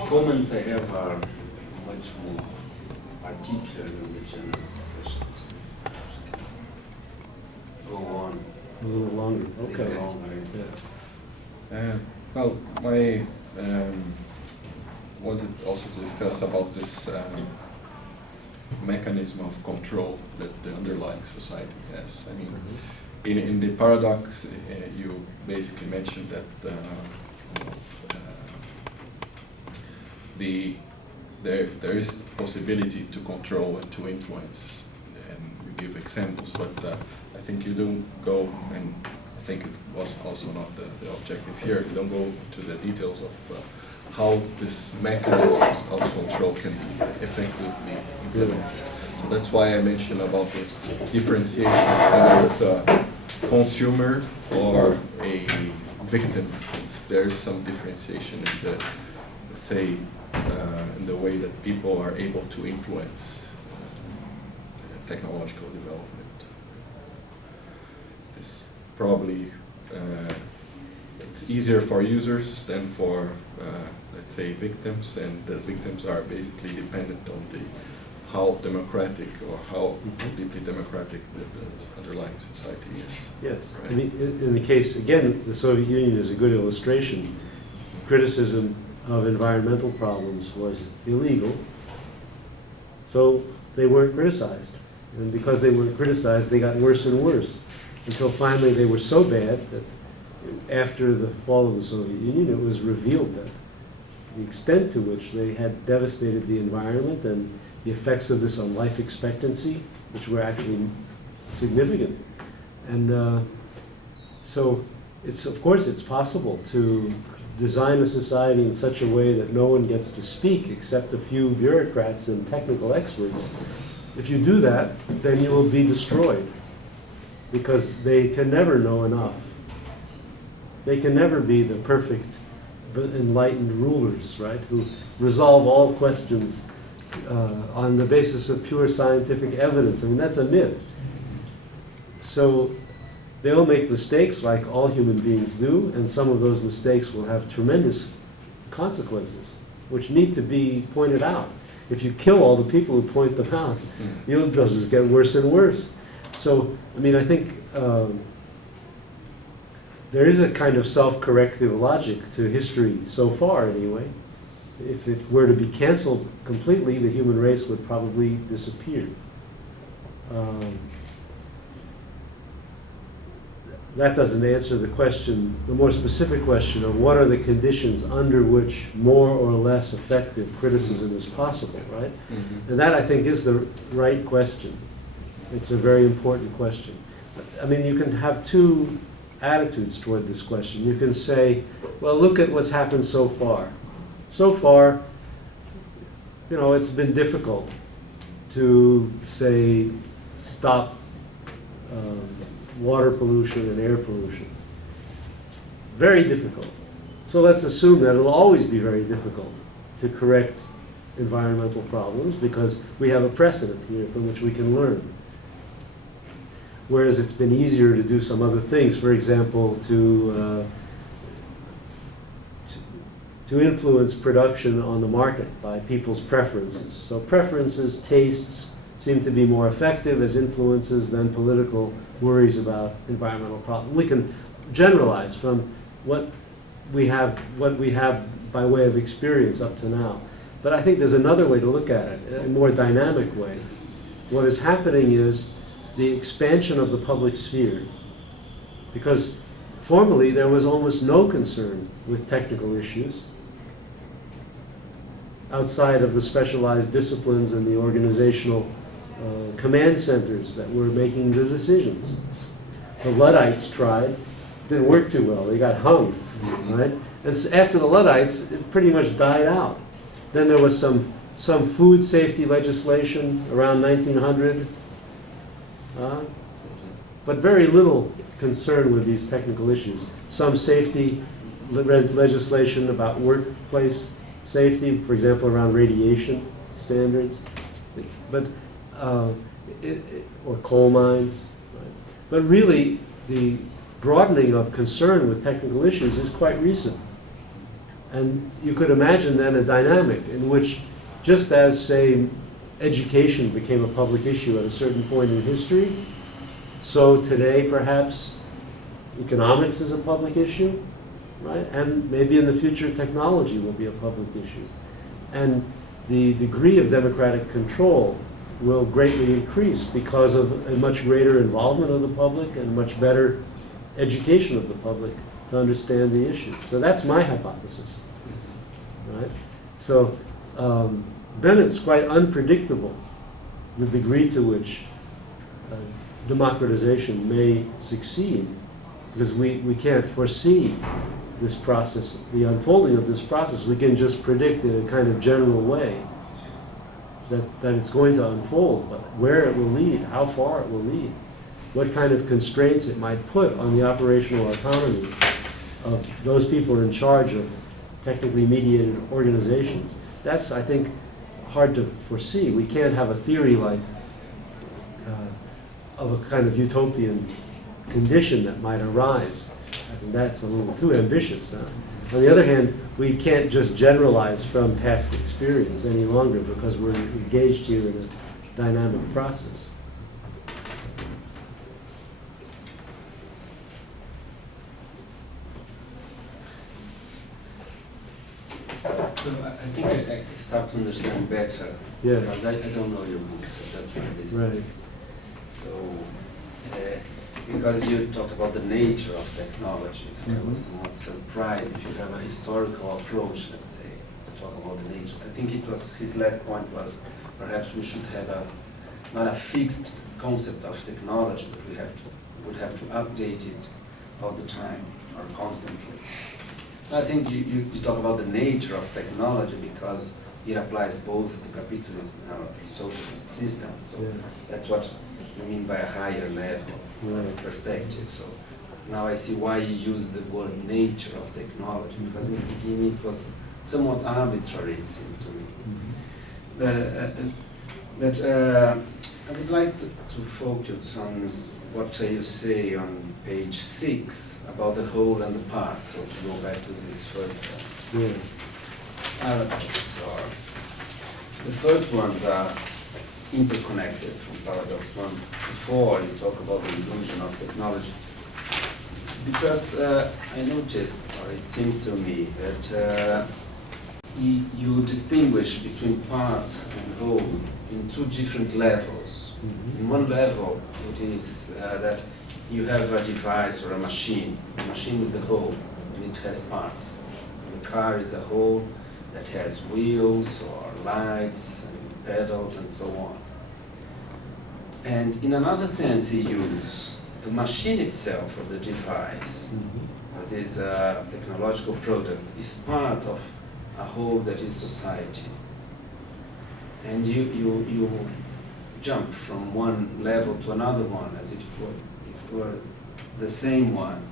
Comments I have are much more particular than the general discussions. Go on. A little longer, okay. Go on, Yeah. Well, my wanted also to discuss about this mechanism of control that the underlying society has. I mean, in the paradox, you basically mentioned that there is possibility to control and to influence, and you give examples, but I think you don't go, and I think it was also not the objective here, you don't go to the details of how this mechanisms of control can be effectively implemented. So that's why I mentioned about the differentiation, whether it's a consumer or a victim. There's some differentiation in the, let's say, in the way that people are able to influence technological development. This probably it's easier for users than for, let's say, victims, and the victims are basically dependent on how democratic or how deeply democratic the underlying society is. Yes. Right. I mean, in the case, again, the Soviet Union is a good illustration. Criticism of environmental problems was illegal, so they weren't criticized. And because they weren't criticized, they got worse and worse, until finally they were so bad that after the fall of the Soviet Union, it was revealed that the extent to which they had devastated the environment and the effects of this on life expectancy, which were actually significant. And so it's, of course, it's possible to design a society in such a way that no one gets to speak except a few bureaucrats and technical experts. If you do that, then you will be destroyed, because they can never know enough. They can never be the perfect, enlightened rulers, right, who resolve all questions on the basis of pure scientific evidence. I mean, that's a myth. So they'll make mistakes like all human beings do, and some of those mistakes will have tremendous consequences, which need to be pointed out. If you kill all the people who point them out, they'll just get worse and worse. So, I mean, I think there is a kind of self-corrective logic to history so far, anyway. If it were to be canceled completely, the human race would probably disappear. That doesn't answer the question, the more specific question of what are the conditions under which more or less effective criticism is possible, right? And that, I think, is the right question. It's a very important question. I mean, you can have two attitudes toward this question. You can say, well, look at what's happened so far. So far, you know, it's been difficult to, say, stop water pollution and air pollution. Very difficult. So let's assume that it'll always be very difficult to correct environmental problems, because we have a precedent here from which we can learn. Whereas it's been easier to do some other things, for example, to influence production on the market by people's preferences. So preferences, tastes, seem to be more effective as influences than political worries about environmental problems. We can generalize from what we have by way of experience up to now. But I think there's another way to look at it, a more dynamic way. What is happening is the expansion of the public sphere, because formerly there was almost no concern with technical issues outside of the specialized disciplines and the organizational command centers that were making the decisions. The Luddites tried, didn't work too well, they got hung, right? And so after the Luddites, it pretty much died out. Then there was some food safety legislation around 1900, but very little concern with these technical issues. Some safety legislation about workplace safety, for example, around radiation standards, but or coal mines. Right? But really, the broadening of concern with technical issues is quite recent. And you could imagine then a dynamic in which, just as, say, education became a public issue at a certain point in history, so today perhaps economics is a public issue, right? And maybe in the future technology will be a public issue. And the degree of democratic control will greatly increase because of a much greater involvement of the public and much better education of the public to understand the issues. So that's my hypothesis, right? So then it's quite unpredictable the degree to which democratization may succeed, because we can't foresee this process, the unfolding of this process. We can just predict in a kind of general way that it's going to unfold, but where it will lead, how far it will lead, what kind of constraints it might put on the operational autonomy of those people in charge of technically mediated organizations. That's, I think, hard to foresee. We can't have a theory like of a kind of utopian condition that might arise. I think that's a little too ambitious. On the other hand, we can't just generalize from past experience any longer because we're engaged here in a dynamic process. So I think I start to understand better. Yeah. Because I don't know your book, so that's like this. Right. So, because you talked about the nature of technology, so I was somewhat surprised if you have a historical approach, let's say, to talk about the nature. I think it was, his last point was, perhaps we should have not a fixed concept of technology, but would have to update it all the time or constantly. I think you talk about the nature of technology because it applies both to capitalism and socialist system. So Yeah. that's what you mean by a higher level perspective. So now I see why you use the word nature of technology, because in the beginning it was somewhat arbitrary, it seemed to me. But I would like to focus on what you say on page 6 about the whole and the part. So to go back to this first paradox, or the first ones are interconnected from paradox 1 to 4. You talk about the illusion of technology. Because I noticed, or it seemed to me, that you distinguish between part and whole in two different levels. In one level, it is that you have a device or a machine. The machine is the whole, and it has parts. And the car is a whole that has wheels or lights and pedals and so on. And in another sense, you use the machine itself, or the device, or this technological product, is part of a whole that is society. And you jump from one level to another one as if it were the same one.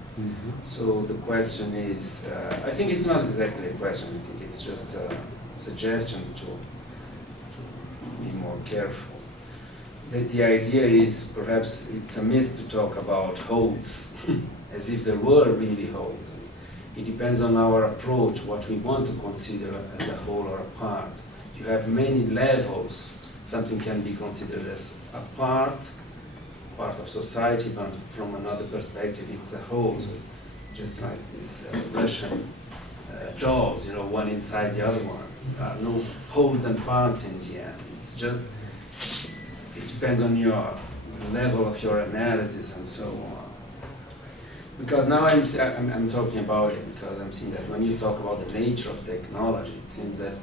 So the question is, I think it's not exactly a question, I think it's just a suggestion to be more careful. The idea is, perhaps it's a myth to talk about wholes, as if there were really wholes. It depends on our approach, what we want to consider as a whole or a part. You have many levels. Something can be considered as a part of society, but from another perspective it's a whole. So just like these Russian dolls, you know, one inside the other one. There are no wholes and parts in the end. It's just, it depends on your level of your analysis and so on. Because now I'm talking about it because I'm seeing that when you talk about the nature of technology, it seems that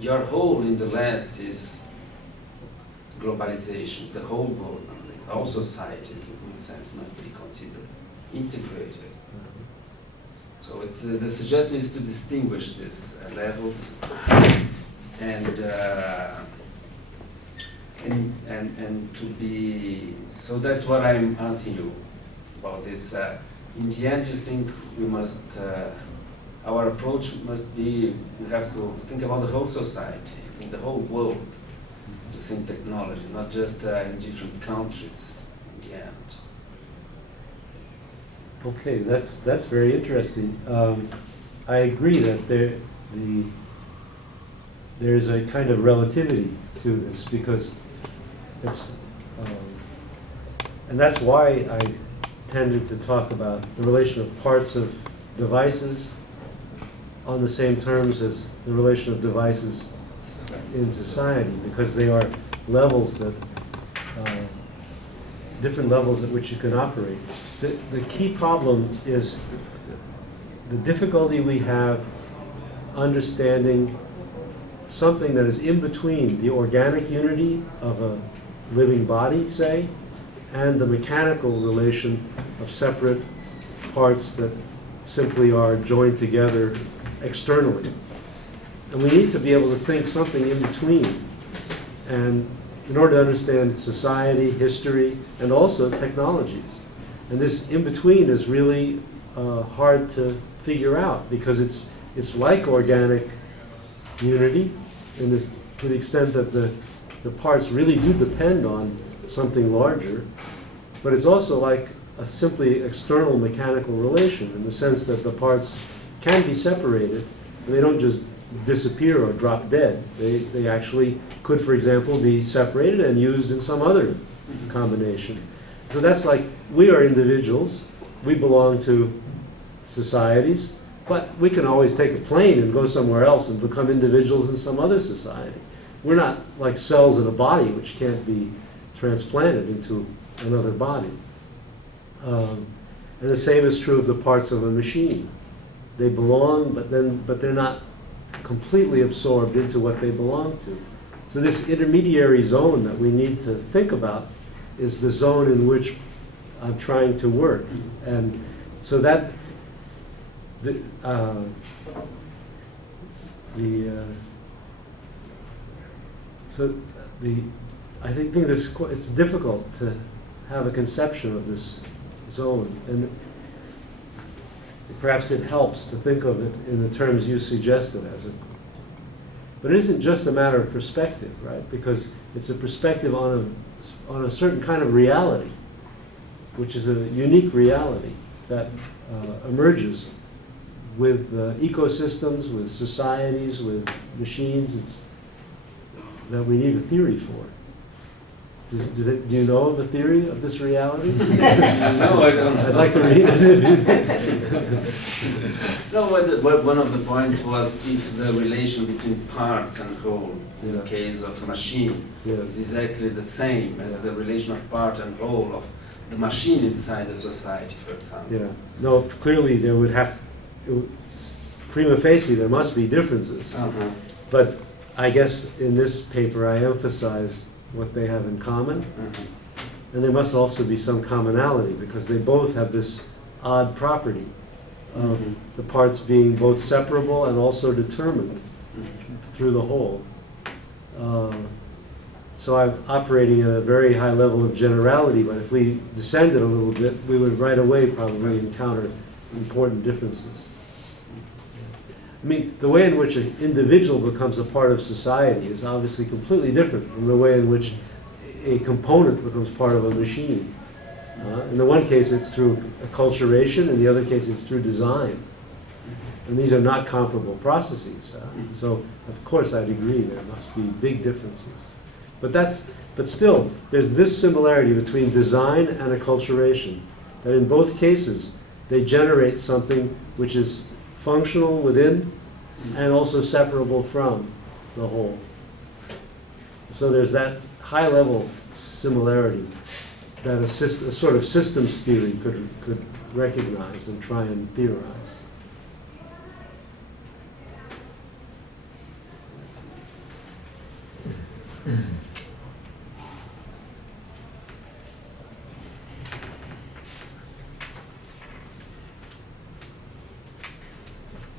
your whole in the last is globalization, it's the whole world. All societies, in a sense, must be considered integrated. So it's the suggestion is to distinguish these levels and to be. So that's what I'm asking you about this. In the end, you think we must. Our approach must be, we have to think about the whole society, in the whole world, to think technology, not just in different countries in the end. Okay, that's very interesting. I agree that there's a kind of relativity to this because it's, and that's why I tended to talk about the relation of parts of devices on the same terms as the relation of devices in society, because they are levels that, different levels at which you can operate. The key problem is the difficulty we have understanding something that is in between the organic unity of a living body, say, and the mechanical relation of separate parts that simply are joined together externally. And we need to be able to think something in between. And in order to understand society, history, and also technologies. And this in between is really hard to figure out because it's like organic unity to the extent that the parts really do depend on something larger. But it's also like a simply external mechanical relation, in the sense that the parts can be separated, and they don't just disappear or drop dead. They actually could, for example, be separated and used in some other combination. So that's like, we are individuals, we belong to societies, but we can always take a plane and go somewhere else and become individuals in some other society. We're not like cells in a body which can't be transplanted into another body. And the same is true of the parts of a machine. They belong, but they're not completely absorbed into what they belong to. So this intermediary zone that we need to think about is the zone in which I'm trying to work. And so that I think this, it's difficult to have a conception of this zone, and perhaps it helps to think of it in the terms you suggested as a. But it isn't just a matter of perspective, right? Because it's a perspective on a certain kind of reality, which is a unique reality that emerges with ecosystems, with societies, with machines. That we need a theory for. Do you know of a theory of this reality? No, I don't. I'd like to read it. No, one of the points was if the relation between parts and whole, in the case of a machine, is exactly the same as the relation of part and whole of the machine inside the society, for example. Yeah. No, clearly there would have, prima facie, there must be differences. But I guess in this paper I emphasize what they have in common. And there must also be some commonality, because they both have this odd property of the parts being both separable and also determined through the whole. So I'm operating at a very high level of generality, but if we descended a little bit, we would right away probably encounter important differences. I mean, the way in which an individual becomes a part of society is obviously completely different from the way in which a component becomes part of a machine. In the one case, it's through acculturation, in the other case, it's through design. And these are not comparable processes. So, of course, I'd agree there must be big differences. But still, there's this similarity between design and acculturation, that in both cases, they generate something which is functional within and also separable from the whole. So there's that high level similarity that a sort of systems theory could recognize and try and theorize.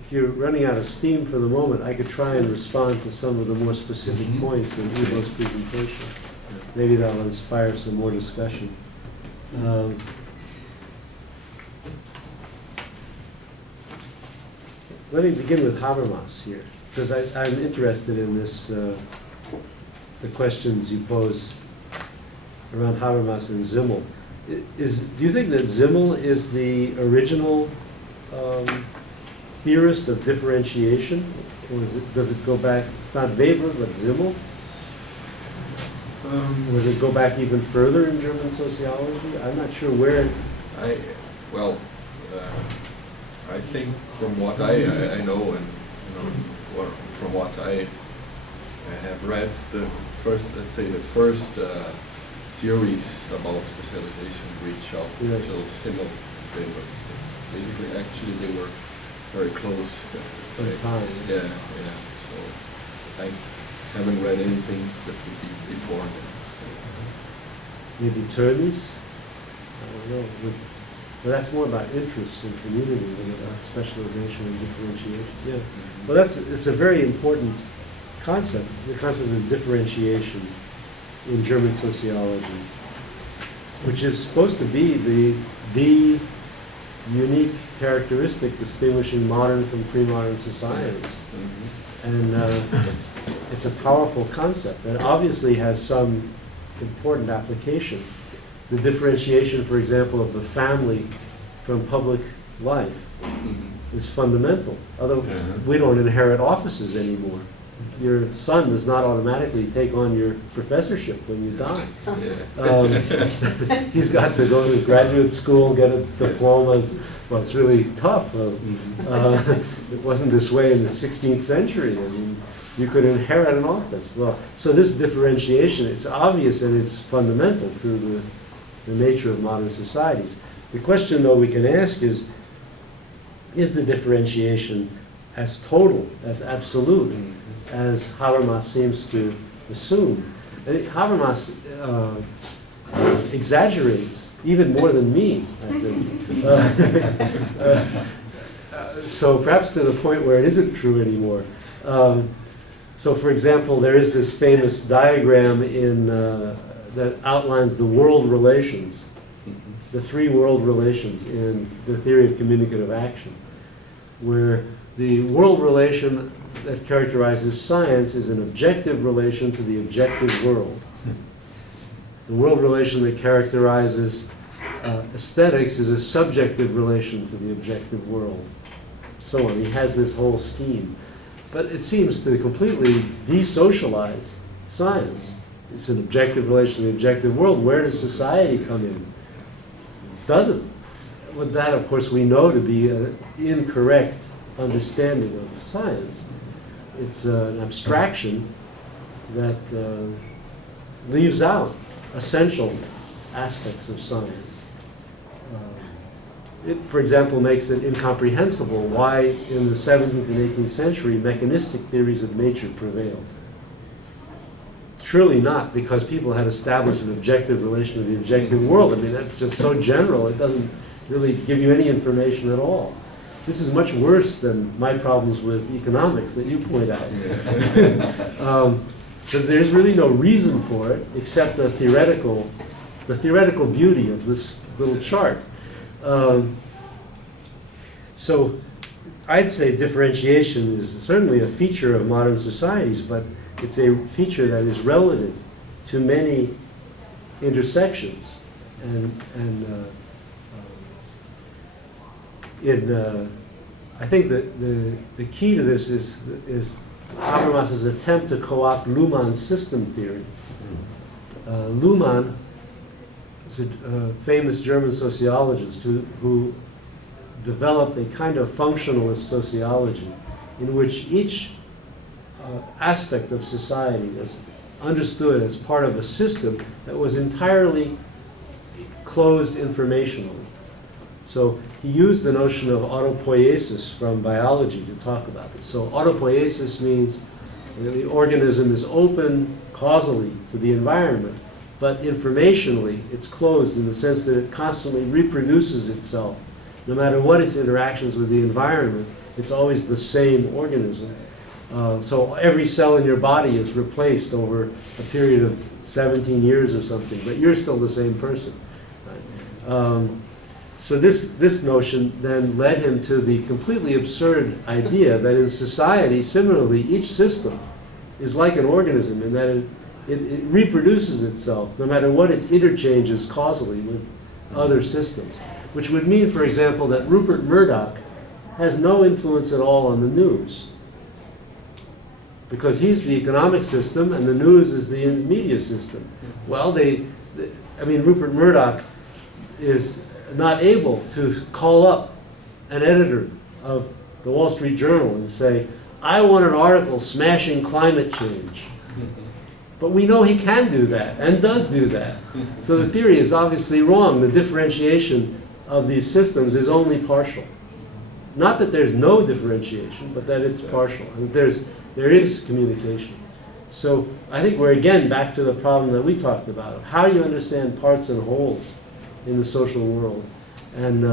If you're running out of steam for the moment, I could try and respond to some of the more specific points in Ivo's presentation. Maybe that'll inspire some more discussion. Let me begin with Habermas here, because I'm interested in this, the questions you pose around Habermas and Zimmel. Do you think that Zimmel is the original theorist of differentiation, or does it go back? It's not Weber, but Zimmel. Or does it go back even further in German sociology? I'm not sure where. I think from what I know, and from what I have read, the first theories about specialization reach out to Zimmel. Basically, actually, they were very close. Yeah. So I haven't read anything that would be before them. Maybe Turney's? I don't know. But that's more about interest in community than about specialization and differentiation. Yeah. Well, it's a very important concept, the concept of differentiation in German sociology, which is supposed to be the unique characteristic distinguishing modern from pre-modern societies. And it's a powerful concept that obviously has some important application the differentiation, for example, of the family from public life is fundamental. We don't inherit offices anymore. Your son does not automatically take on your professorship when you die. He's got to go to graduate school, get a diploma. Well, it's really tough. It wasn't this way in the 16th century. I mean, you could inherit an office. Well, so this differentiation, it's obvious and it's fundamental to the nature of modern societies. The question, though, we can ask is the differentiation as total, as absolute, as Habermas seems to assume? And Habermas exaggerates even more than me, I think. So perhaps to the point where it isn't true anymore. So for example, there is this famous diagram that outlines the world relations, the three world relations in the theory of communicative action, where the world relation that characterizes science is an objective relation to the objective world. The world relation that characterizes aesthetics is a subjective relation to the objective world. So on. He has this whole scheme. But it seems to completely desocialize science. It's an objective relation to the objective world. Where does society come in? Doesn't. With that, of course, we know to be an incorrect understanding of science. It's an abstraction that leaves out essential aspects of science. It, for example, makes it incomprehensible why in the 17th and 18th century mechanistic theories of nature prevailed. Surely not because people had established an objective relation to the objective world. I mean, that's just so general, it doesn't really give you any information at all. This is much worse than my problems with economics that you point out. Because there's really no reason for it except the theoretical beauty of this little chart. So I'd say differentiation is certainly a feature of modern societies, but it's a feature that is relative to many intersections. I think that the key to this is Habermas's attempt to co-opt Luman's system theory. Luman is a famous German sociologist who developed a kind of functionalist sociology in which each aspect of society was understood as part of a system that was entirely closed informationally. So he used the notion of autopoiesis from biology to talk about this. So autopoiesis means the organism is open causally to the environment, but informationally it's closed in the sense that it constantly reproduces itself. No matter what its interactions with the environment, it's always the same organism. So every cell in your body is replaced over a period of 17 years or something, but you're still the same person. Right? So this notion then led him to the completely absurd idea that in society, similarly, each system is like an organism in that it reproduces itself no matter what its interchanges causally with other systems. Which would mean, for example, that Rupert Murdoch has no influence at all on the news. Because he's the economic system and the news is the media system. Well, Rupert Murdoch is not able to call up an editor of the Wall Street Journal and say, I want an article smashing climate change. But we know he can do that and does do that. So the theory is obviously wrong. The differentiation of these systems is only partial. Not that there's no differentiation, but that it's partial. And there is communication. So I think we're again back to the problem that we talked about, of how you understand parts and wholes in the social world. And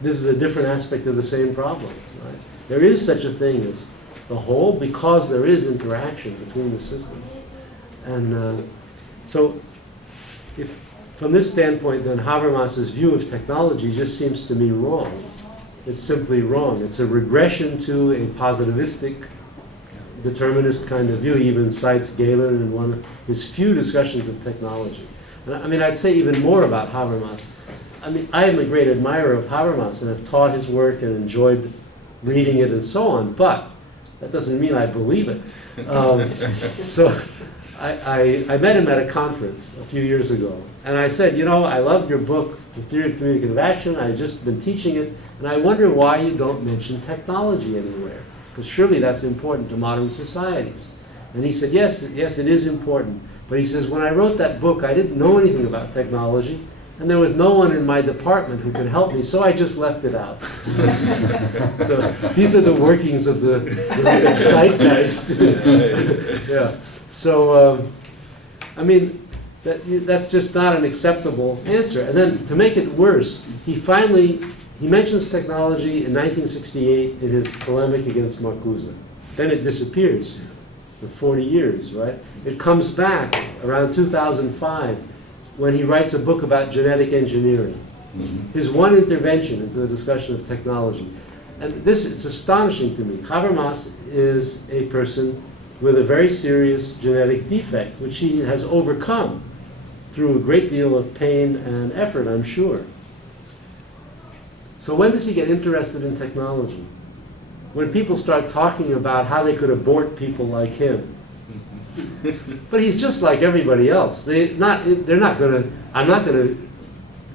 this is a different aspect of the same problem. Right? There is such a thing as the whole because there is interaction between the systems. And so if from this standpoint, then Habermas's view of technology just seems to me wrong. It's simply wrong. It's a regression to a positivistic, determinist kind of view. He even cites Galen in one of his few discussions of technology. And I mean, I'd say even more about Habermas. I mean, I am a great admirer of Habermas and have taught his work and enjoyed reading it and so on, but that doesn't mean I believe it. So I met him at a conference a few years ago, and I said, you know, I loved your book, The Theory of Communicative Action. I had just been teaching it, and I wonder why you don't mention technology anywhere, because surely that's important to modern societies. And he said, yes, it is important. But he says, when I wrote that book, I didn't know anything about technology, and there was no one in my department who could help me, so I just left it out. So these are the workings of the zeitgeist. Yeah. So, I mean, that's just not an acceptable answer. And then to make it worse, he mentions technology in 1968 in his polemic against Marcuse. Then it disappears for 40 years, right? It comes back around 2005 when he writes a book about genetic engineering. His one intervention into the discussion of technology. And this, it's astonishing to me. Habermas is a person with a very serious genetic defect, which he has overcome through a great deal of pain and effort, I'm sure. So when does he get interested in technology? When people start talking about how they could abort people like him. But he's just like everybody else. I'm not going to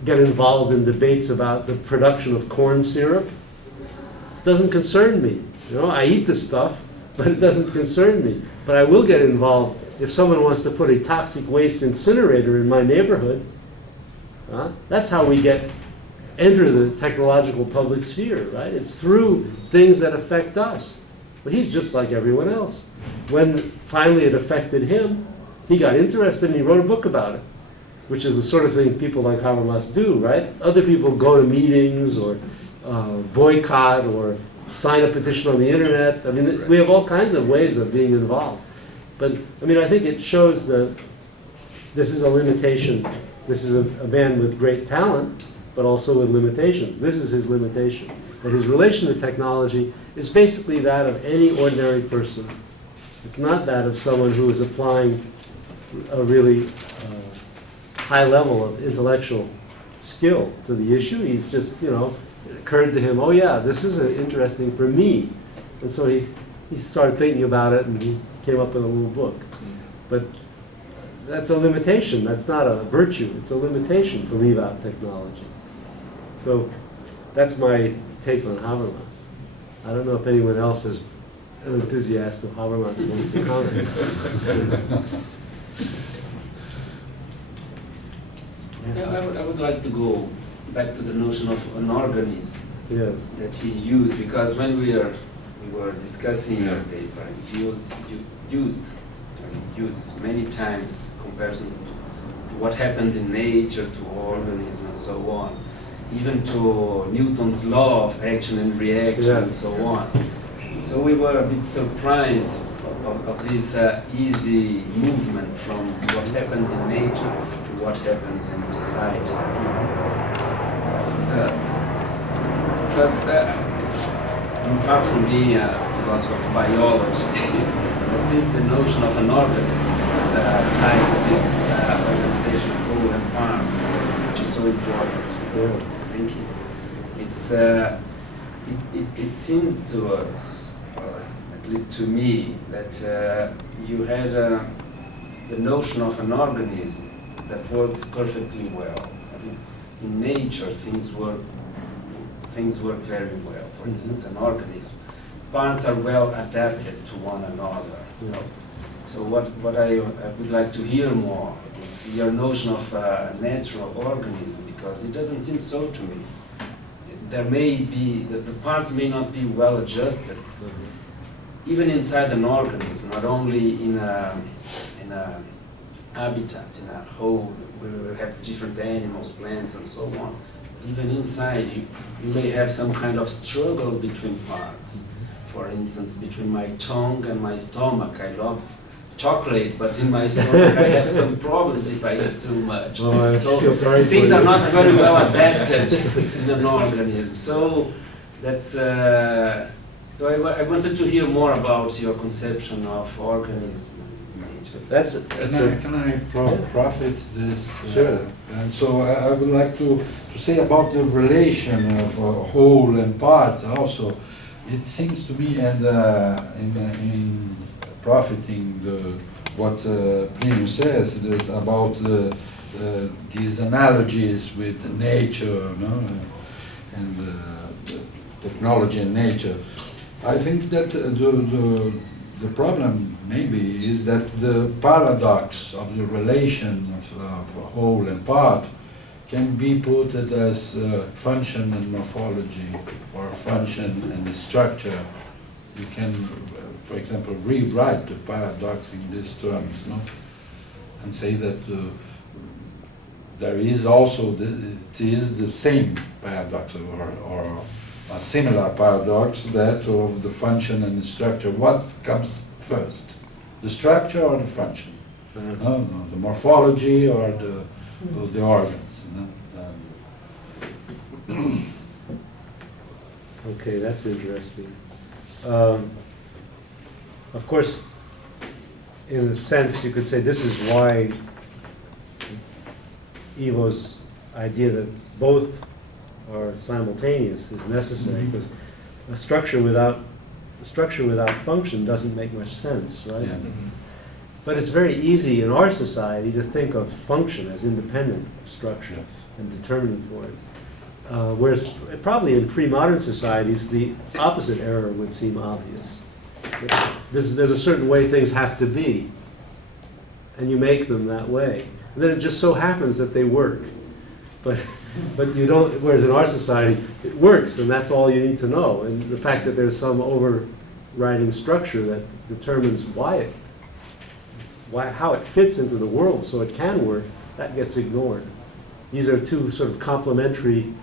get involved in debates about the production of corn syrup. It doesn't concern me. You know, I eat the stuff, but it doesn't concern me. But I will get involved if someone wants to put a toxic waste incinerator in my neighborhood. That's how we enter the technological public sphere, right? It's through things that affect us. But he's just like everyone else. When finally it affected him, he got interested and he wrote a book about it, which is the sort of thing people like Habermas do, right? Other people go to meetings or boycott or sign a petition on the internet. I mean, we have all kinds of ways of being involved. But, I mean, I think it shows that this is a limitation. This is a man with great talent, but also with limitations. This is his limitation. That his relation to technology is basically that of any ordinary person. It's not that of someone who is applying a really high level of intellectual skill to the issue. He's just, you know, it occurred to him, oh yeah, this is interesting for me. And so he started thinking about it and he came up with a little book. But that's a limitation. That's not a virtue. It's a limitation to leave out technology. So that's my take on Habermas. I don't know if anyone else is an enthusiast of Habermas who wants to comment. I would like to go back to the notion of an organism that he used, because when we were discussing your paper, you used many times comparison to what happens in nature, to organisms and so on, even to Newton's law of action and reaction and so on. So we were a bit surprised of this easy movement from what happens in nature to what happens in society. Because I'm far from being a philosopher of biology, but since the notion of an organism is tied to this organization of whole and parts, which is so important to thinking, it seemed to us, or at least to me, that you had the notion of an organism that works perfectly well. I mean, in nature, things work very well. For instance, an organism. Parts are well adapted to one another. So what I would like to hear more is your notion of a natural organism, because it doesn't seem so to me. There may be, the parts may not be well adjusted, even inside an organism, not only in a habitat, in a home where we have different animals, plants, and so on. But even inside, you may have some kind of struggle between parts. For instance, between my tongue and my stomach. I love chocolate, but in my stomach I have some problems if I eat too much. I feel sorry for things you. are not very well adapted in an organism. So that's. So I wanted to hear more about your conception of organism in Can I profit this? Sure. And so I would like to say about the relation of whole and part also. It seems to me, and in profiting what Plínio says about these analogies with nature, no? And the technology and nature. I think that the problem maybe is that the paradox of the relation of whole and part can be put as function and morphology, or function and structure. You can, for example, rewrite the paradox in these terms, no? And say that there is also, it is the same paradox, or a similar paradox, that of the function and the structure. What comes first, the structure or the function? No, the morphology or the organs. No? Okay, that's interesting. Of course, in a sense, you could say this is why Ivo's idea that both are simultaneous is necessary, because a structure without function doesn't make much sense, right? Yeah. But it's very easy in our society to think of function as independent of structure and determining for it. Whereas probably in pre-modern societies, the opposite error would seem obvious. There's a certain way things have to be, and you make them that way. And then it just so happens that they work. But you don't, whereas in our society, it works, and that's all you need to know. And the fact that there's some overriding structure that determines how it fits into the world so it can work, that gets ignored. These are two sort of complementary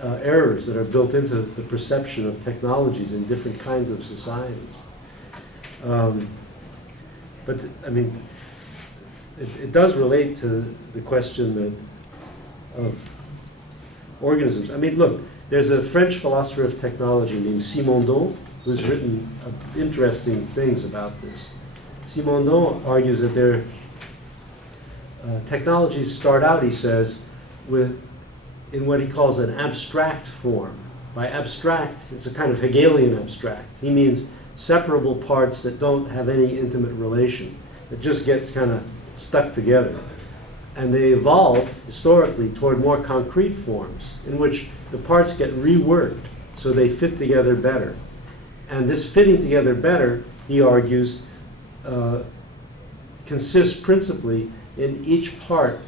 errors that are built into the perception of technologies in different kinds of societies. But, I mean, it does relate to the question of organisms. I mean, look, there's a French philosopher of technology named Simondon who's written interesting things about this. Simondon argues that technologies start out, he says, in what he calls an abstract form. By abstract, it's a kind of Hegelian abstract. He means separable parts that don't have any intimate relation, that just get kind of stuck together. And they evolve historically toward more concrete forms in which the parts get reworked so they fit together better. And this fitting together better, he argues, consists principally in each part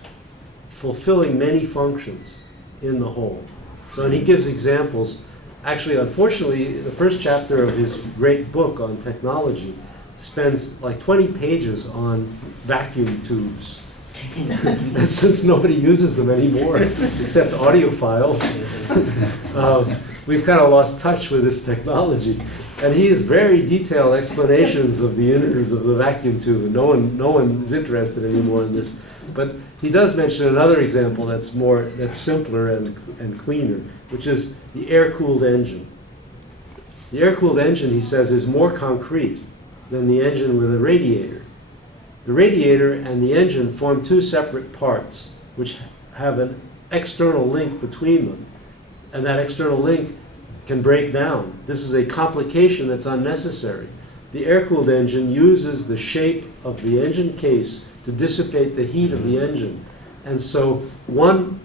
fulfilling many functions in the whole. So, and he gives examples. Actually, unfortunately, the first chapter of his great book on technology spends like 20 pages on vacuum tubes. And since nobody uses them anymore, except audiophiles, we've kind of lost touch with this technology. And he has very detailed explanations of the innards of the vacuum tube, and no one is interested anymore in this. But he does mention another example that's simpler and cleaner, which is the air-cooled engine. The air-cooled engine, he says, is more concrete than the engine with a radiator. The radiator and the engine form two separate parts, which have an external link between them. And that external link can break down. This is a complication that's unnecessary. The air-cooled engine uses the shape of the engine case to dissipate the heat of the engine. And so one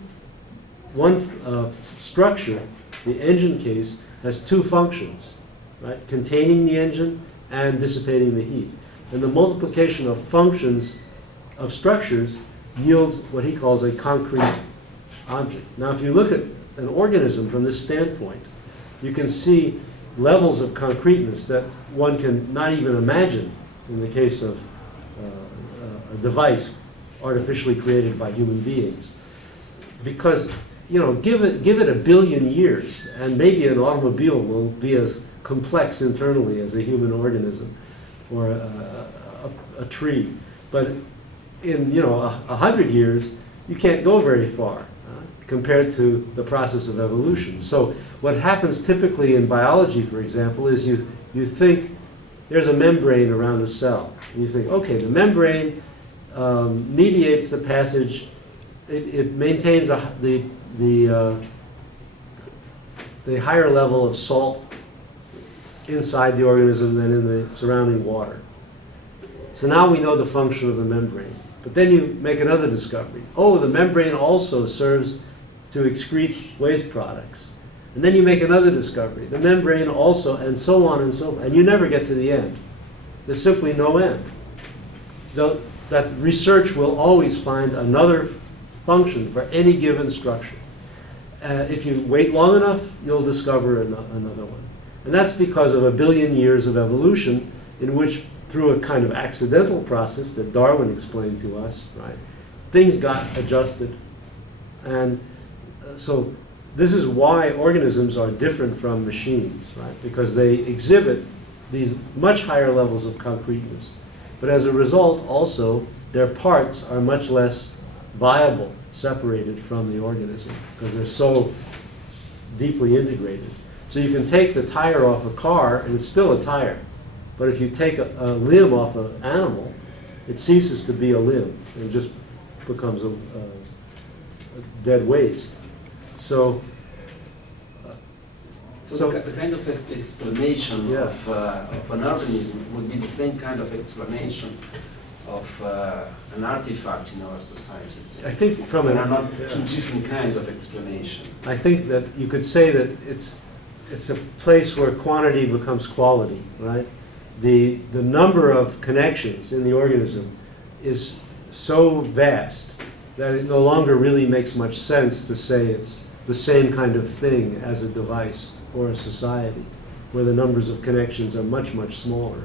structure, the engine case, has two functions, right? Containing the engine and dissipating the heat. And the multiplication of functions of structures yields what he calls a concrete object. Now, if you look at an organism from this standpoint, you can see levels of concreteness that one can not even imagine in the case of a device artificially created by human beings. Because, you know, give it a billion years, and maybe an automobile will be as complex internally as a human organism, or a tree. But in 100 years, you can't go very far compared to the process of evolution. So what happens typically in biology, for example, is you think there's a membrane around a cell. And you think, okay, the membrane mediates the passage, it maintains the higher level of salt inside the organism than in the surrounding water. So now we know the function of the membrane. But then you make another discovery. Oh, the membrane also serves to excrete waste products. And then you make another discovery. The membrane also, and so on and so on. And you never get to the end. There's simply no end. That research will always find another function for any given structure. If you wait long enough, you'll discover another one. And that's because of a billion years of evolution in which, through a kind of accidental process that Darwin explained to us, right, things got adjusted. And so this is why organisms are different from machines, right? Because they exhibit these much higher levels of concreteness. But as a result, also, their parts are much less viable, separated from the organism, because they're so deeply integrated. So you can take the tire off a car, and it's still a tire. But if you take a limb off an animal, it ceases to be a limb. It just becomes a dead waste. So the kind of explanation Yeah. of an organism would be the same kind of explanation of an artifact in our society. I think from There an, are not yeah. two different kinds of explanation. I think that you could say that it's a place where quantity becomes quality, right? The number of connections in the organism is so vast that it no longer really makes much sense to say it's the same kind of thing as a device or a society, where the numbers of connections are much, much smaller.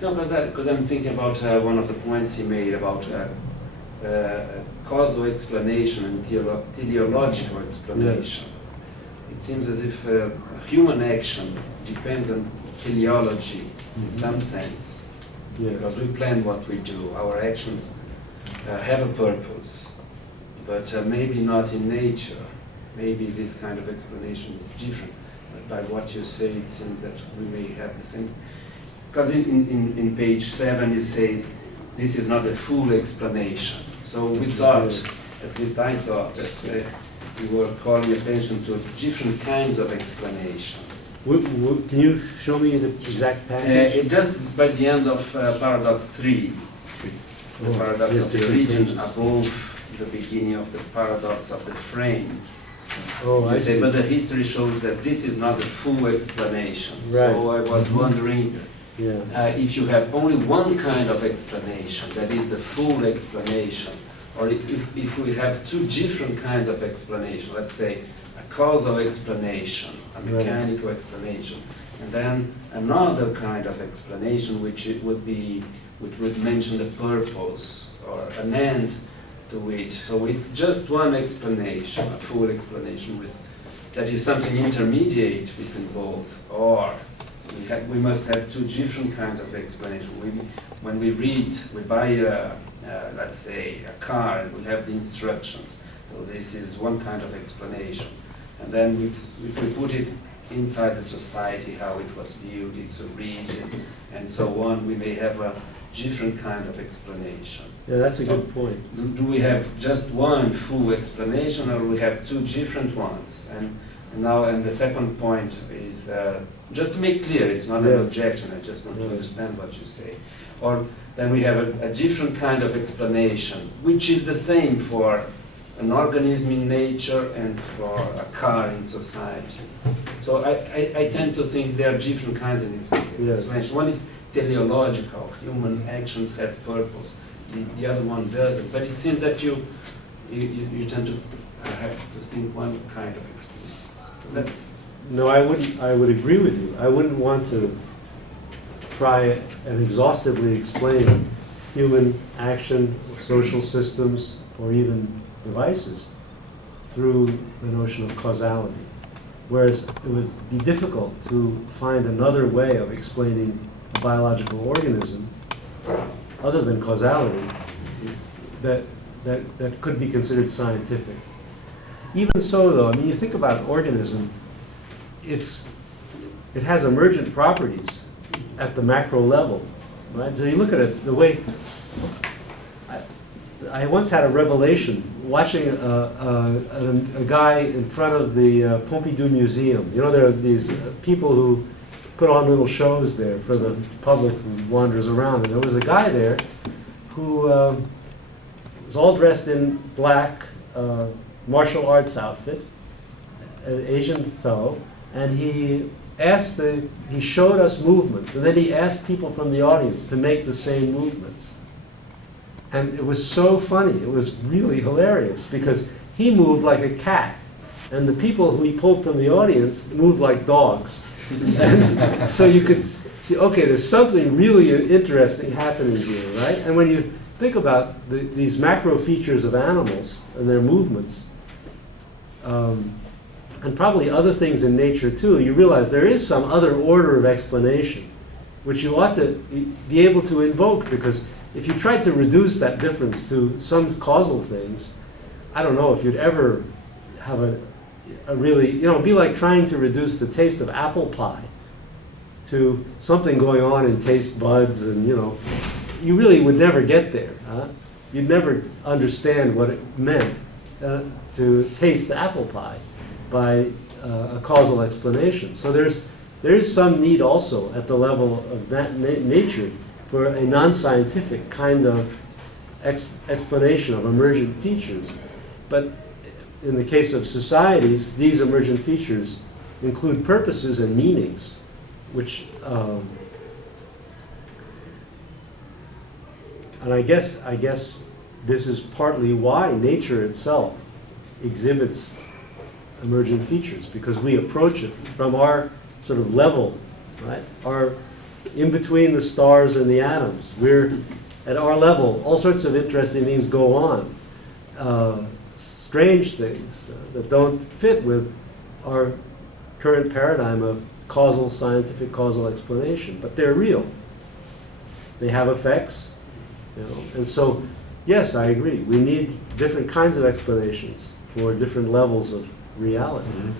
No, because I'm thinking about one of the points he made about causal explanation and teleological explanation. It seems as if human action depends on teleology in some sense, Yeah. because we plan what we do. Our actions have a purpose, but maybe not in nature. Maybe this kind of explanation is different. But by what you say, it seems that we may have the same. Because in page 7 you say this is not a full explanation. So we thought, at least I thought, that you were calling attention to different kinds of explanation. Can you show me the exact passage? Just by the end of paradox 3, the Oh, paradox yes, of the the region pages. above the beginning of the paradox of the frame. Oh, I You say, see. but the history shows that this is not a full explanation. Right. So I was wondering Yeah. if you have only one kind of explanation, that is the full explanation, or if we have two different kinds of explanation, let's say a causal explanation, a Right. mechanical explanation, and then another kind of explanation which would mention the purpose or an end to it. So it's just one explanation, a full explanation that is something intermediate between both, or we must have two different kinds of explanation. When we read, we buy let's say a car, and we have the instructions. So this is one kind of explanation. And then if we put it inside the society, how it was built, its origin, and so on, we may have a different kind of explanation. Yeah, that's a good point. Do we have just one full explanation, or we have two different ones? And the second point is, just to make clear, it's not an Yes. objection, I just want to Yes. understand what you say. Or then we have a different kind of explanation, which is the same for an organism in nature and for a car in society. So I tend to think there are different kinds of Yes. explanation. One is teleological, human actions have purpose. The other one doesn't. But it seems that you tend to have to think one kind of explanation. So that's No, I would agree with you. I wouldn't want to try and exhaustively explain human action, social systems, or even devices through the notion of causality. Whereas it would be difficult to find another way of explaining a biological organism other than causality that could be considered scientific. Even so, though, I mean, you think about an organism, it has emergent properties at the macro level right? So you look at it, the way, I once had a revelation watching a guy in front of the Pompidou Museum. You know, there are these people who put on little shows there for the public who wanders around. And there was a guy there who was all dressed in black martial arts outfit, an Asian fellow, and he showed us movements, and then he asked people from the audience to make the same movements. And it was so funny, it was really hilarious, because he moved like a cat, and the people who he pulled from the audience moved like dogs. And so you could see, okay, there's something really interesting happening here, right? And when you think about these macro features of animals and their movements, and probably other things in nature too, you realize there is some other order of explanation, which you ought to be able to invoke, because if you tried to reduce that difference to some causal things, I don't know if you'd ever have a really, you know, it'd be like trying to reduce the taste of apple pie to something going on in taste buds, and, you know, you really would never get there. You'd never understand what it meant to taste the apple pie by a causal explanation. So there is some need also at the level of that nature for a non-scientific kind of explanation of emergent features. But in the case of societies, these emergent features include purposes and meanings, which, and I guess this is partly why nature itself exhibits emergent features, because we approach it from our sort of level, right? Our in between the stars and the atoms. We're at our level. All sorts of interesting things go on. Strange things that don't fit with our current paradigm of scientific causal explanation, but they're real. They have effects, you know. And so, yes, I agree. We need different kinds of explanations for different levels of reality. Yeah.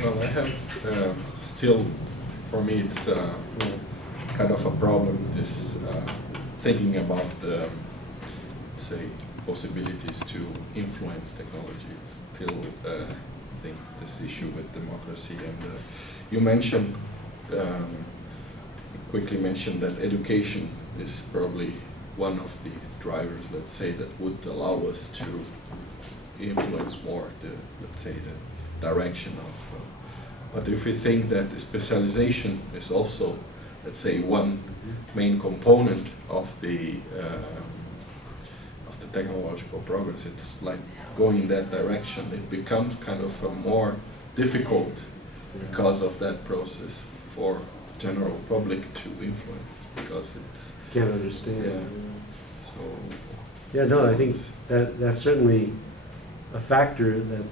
Well, I have still, for me, it's kind of a problem, this thinking about the, say, possibilities to influence technology. It's still, I think, this issue with democracy. And you mentioned, quickly mentioned that education is probably one of the drivers, let's say, that would allow us to influence more the, let's say, the direction of. But if we think that the specialization is also, let's say, one main component of the technological progress, it's like going in that direction. It becomes kind of a more difficult because of that process for the general public to influence, because it's Can't understand. Yeah. So Yeah, no, I think that's certainly a factor that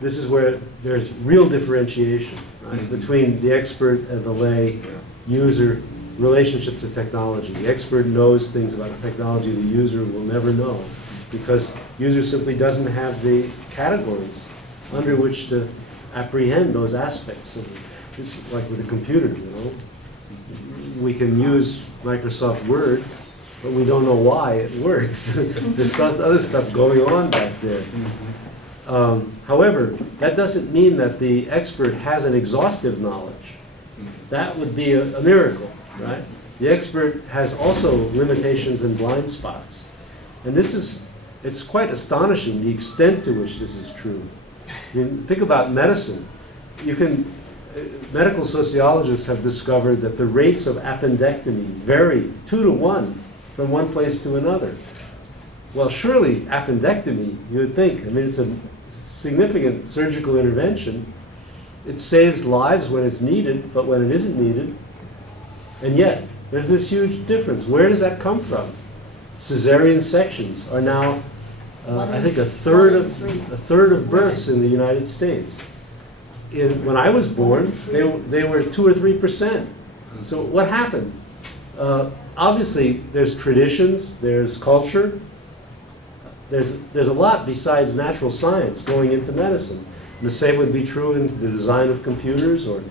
this is where there's real differentiation, right, Mm-hmm. between the expert and the lay user relationship to technology. The expert knows things about the technology the user will never know, because user simply doesn't have the categories under which to apprehend those aspects of it. This is like with a computer, you know. We can use Microsoft Word, but we don't know why it works. There's other stuff going on back there. However, that doesn't mean that the expert has an exhaustive knowledge. That would be a miracle, right? The expert has also limitations and blind spots. And it's quite astonishing the extent to which this is true. I mean, think about medicine. Medical sociologists have discovered that the rates of appendectomy vary 2 to 1 from one place to another. Well, surely appendectomy, you would think, I mean, it's a significant surgical intervention. It saves lives when it's needed, but when it isn't needed. And yet, there's this huge difference. Where does that come from? Cesarean sections are now, I think, a third of births in the United States. When I was born, they were 2 or 3%. So what happened? Obviously, there's traditions, there's culture, there's a lot besides natural science going into medicine. And the same would be true in the design of computers or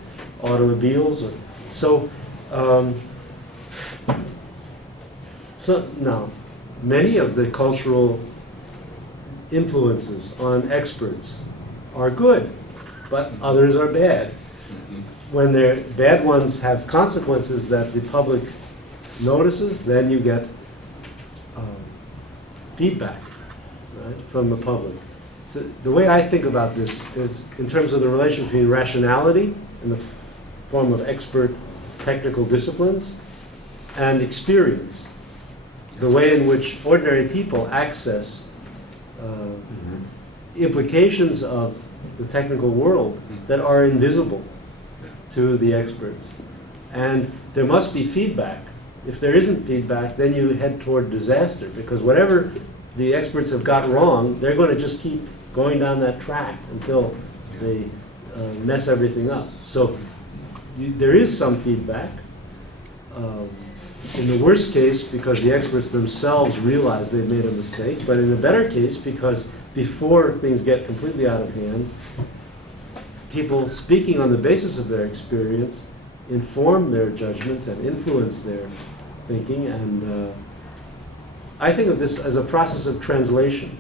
automobiles. So now, many of the cultural influences on experts are good, but others are bad. When they're bad ones have consequences that the public notices, then you get feedback, right, from the public. So the way I think about this is in terms of the relation between rationality in the form of expert technical disciplines and experience, the way in which ordinary people access implications of the technical world that are invisible to the experts. And there must be feedback. If there isn't feedback, then you head toward disaster, because whatever the experts have got wrong, they're going to just keep going down that track until they mess everything up. So there is some feedback. In the worst case, because the experts themselves realize they've made a mistake, but in the better case, because before things get completely out of hand, people speaking on the basis of their experience inform their judgments and influence their thinking. And I think of this as a process of translation.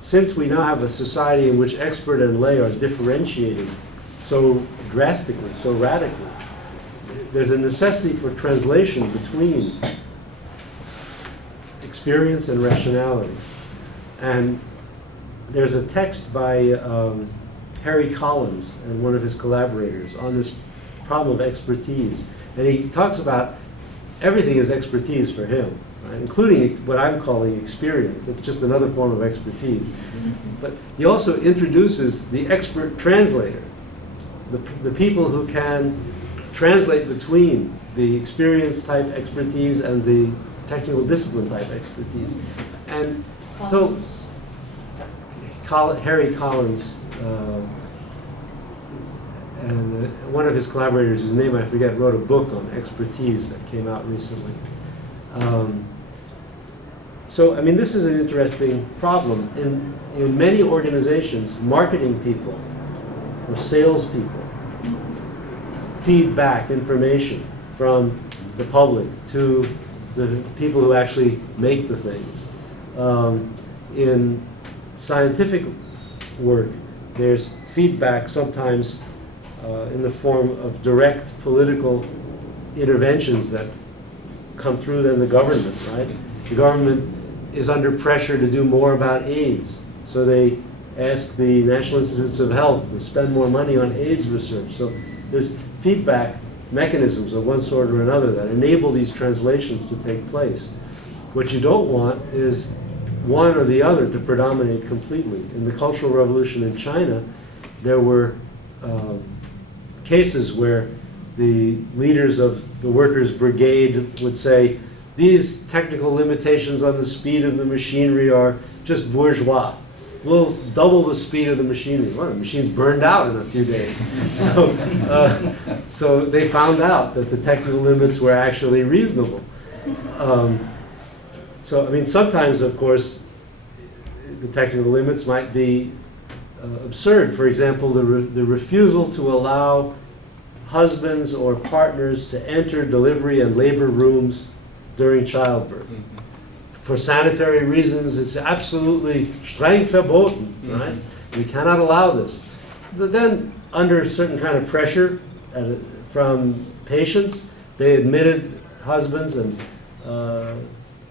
Since we now have a society in which expert and lay are differentiated so drastically, so radically, there's a necessity for translation between experience and rationality. And there's a text by Harry Collins and one of his collaborators on this problem of expertise. And he talks about everything is expertise for him, right? Including what I'm calling experience. It's just another form of expertise. But he also introduces the expert translator, the people who can translate between the experience type expertise and the technical discipline type expertise. And so Harry Collins and one of his collaborators, whose name I forget, wrote a book on expertise that came out recently. So, I mean, this is an interesting problem. In many organizations, marketing people or salespeople feed back information from the public to the people who actually make the things. In scientific work, there's feedback sometimes in the form of direct political interventions that come through than the government, right? The government is under pressure to do more about AIDS, so they ask the National Institutes of Health to spend more money on AIDS research. So there's feedback mechanisms of one sort or another that enable these translations to take place. What you don't want is one or the other to predominate completely. In the Cultural Revolution in China, there were cases where the leaders of the workers' brigade would say, these technical limitations on the speed of the machinery are just bourgeois. We'll double the speed of the machinery. Well, the machine's burned out in a few days. So they found out that the technical limits were actually reasonable. So, I mean, sometimes, of course, the technical limits might be absurd. For example, the refusal to allow husbands or partners to enter delivery and labor rooms during childbirth. For sanitary reasons, it's absolutely streng verboten, right? We cannot allow this. But then, under a certain kind of pressure from patients, they admitted husbands and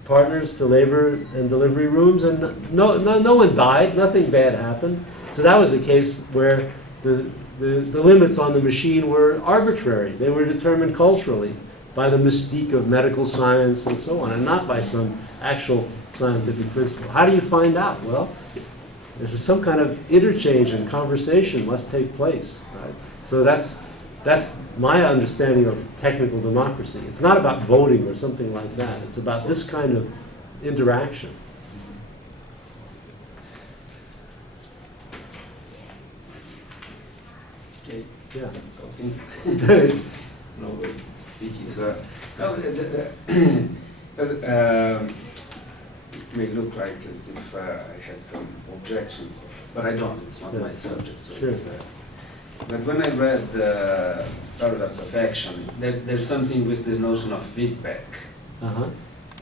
partners to labor and delivery rooms, and no one died, nothing bad happened. So that was a case where the limits on the machine were arbitrary. They were determined culturally by the mystique of medical science and so on, and not by some actual scientific principle. How do you find out? Well, this is some kind of interchange and conversation must take place, right? So that's my understanding of technical democracy. It's not about voting or something like that. It's about this kind of interaction. Okay. Yeah. So since nobody is speaking. So, no, because it may look like as if I had some objections, but I don't. It's not my subject. So Sure. But when I read the Paradox of Action, there's something with the notion of feedback. Uh-huh.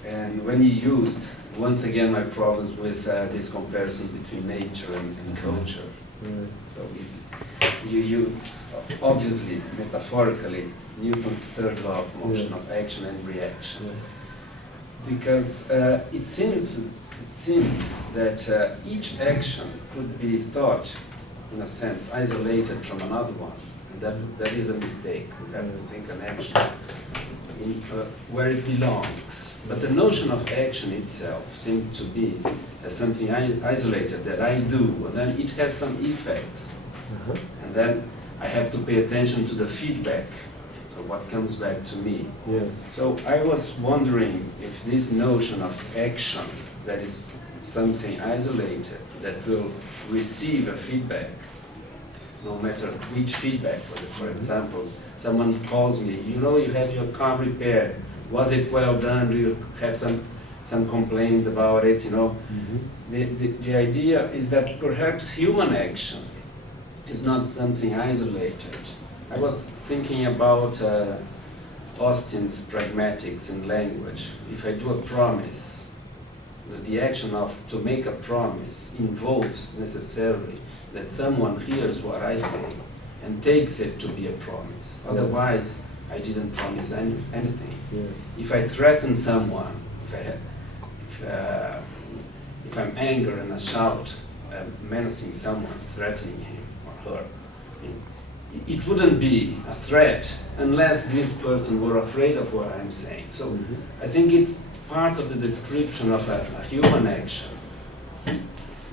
And when you used, once again, my problems with this comparison between nature and culture. Right. So easy. You use, obviously, metaphorically, Newton's third law of motion, Yes. of action and reaction. Yeah. Because it seemed that each action could be thought, in a sense, isolated from another one. And that is a mistake. We have to think an action in, where it belongs. But the notion of action itself seemed to be as something isolated that I do, and then it has some effects. Uh-huh. And then I have to pay attention to the feedback, so what comes back to me. Yeah. So I was wondering if this notion of action, that is something isolated, that will receive a feedback, no matter which feedback. For example, someone calls me, you know, you have your car repaired. Was it well done? Do you have some complaints about it? You know, the idea is that perhaps human action is not something isolated. I was thinking about Austin's pragmatics in language. If I do a promise, the action to make a promise involves necessarily that someone hears what I say and takes it to be a promise. Yeah. Otherwise, I didn't promise anything. Yes. If I threaten someone, if I'm angry and I shout, menacing someone, threatening him or her, it wouldn't be a threat unless this person were afraid of what I'm saying. So I think it's part of the description of a human action,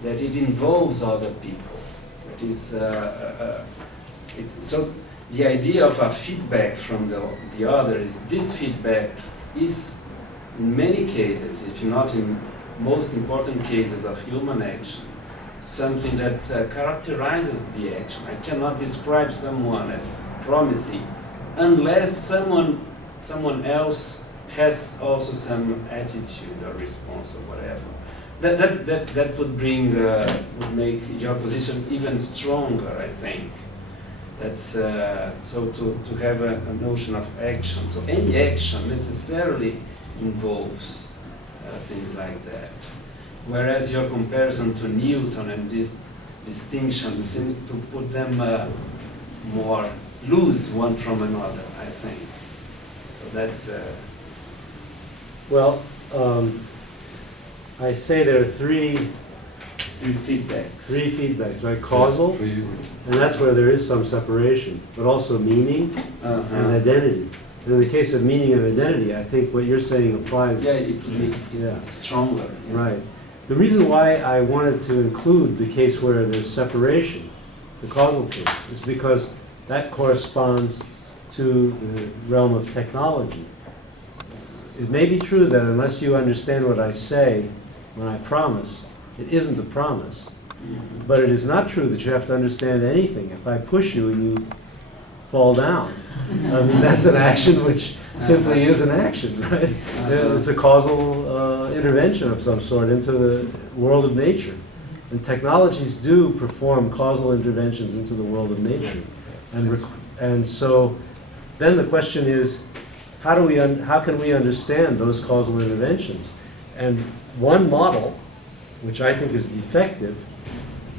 that it involves other people. That is, it's so the idea of a feedback from the other is this feedback is in many cases, if not in most important cases of human action, something that characterizes the action. I cannot describe someone as promising unless someone else has also some attitude or response or whatever. That would bring would make your position even stronger, I think. That's so to have a notion of action. So any action necessarily involves things like that. Whereas your comparison to Newton and this distinction seems to put them more loose one from another, I think. So that's... Well, I say there are three feedbacks. right? Causal, Free- and that's where there is some separation, but also meaning and identity. And in the case of meaning and identity, I think what you're saying applies. Yeah, it would be Yeah. stronger. Yeah. Right. The reason why I wanted to include the case where there's separation, the causal case, is because that corresponds to the realm of technology. It may be true that unless you understand what I say when I promise, it isn't a promise. But it is not true that you have to understand anything. If I push you and you fall down, I mean, that's an action which simply is an action, right? It's a causal intervention of some sort into the world of nature. And technologies do perform causal interventions into the world of nature. And so then the question is, how can we understand those causal interventions? And one model, which I think is defective,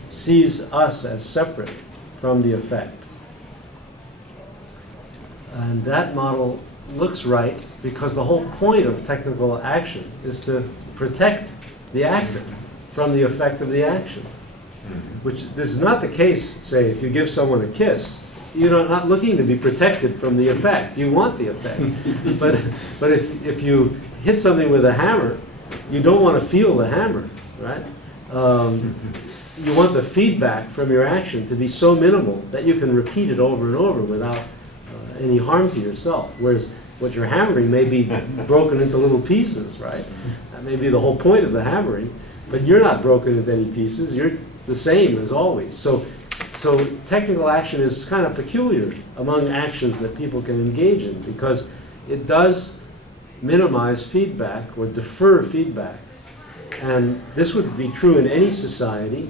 sees us as separate from the effect. And that model looks right because the whole point of technical action is to protect the actor from the effect of the action. Which this is not the case, say, if you give someone a kiss, you're not looking to be protected from the effect. You want the effect. but if you hit something with a hammer, you don't want to feel the hammer, right? You want the feedback from your action to be so minimal that you can repeat it over and over without any harm to yourself. Whereas what you're hammering may be broken into little pieces, right? That may be the whole point of the hammering, but you're not broken into any pieces. You're the same as always. So technical action is kind of peculiar among actions that people can engage in because it does minimize feedback or defer feedback. And this would be true in any society.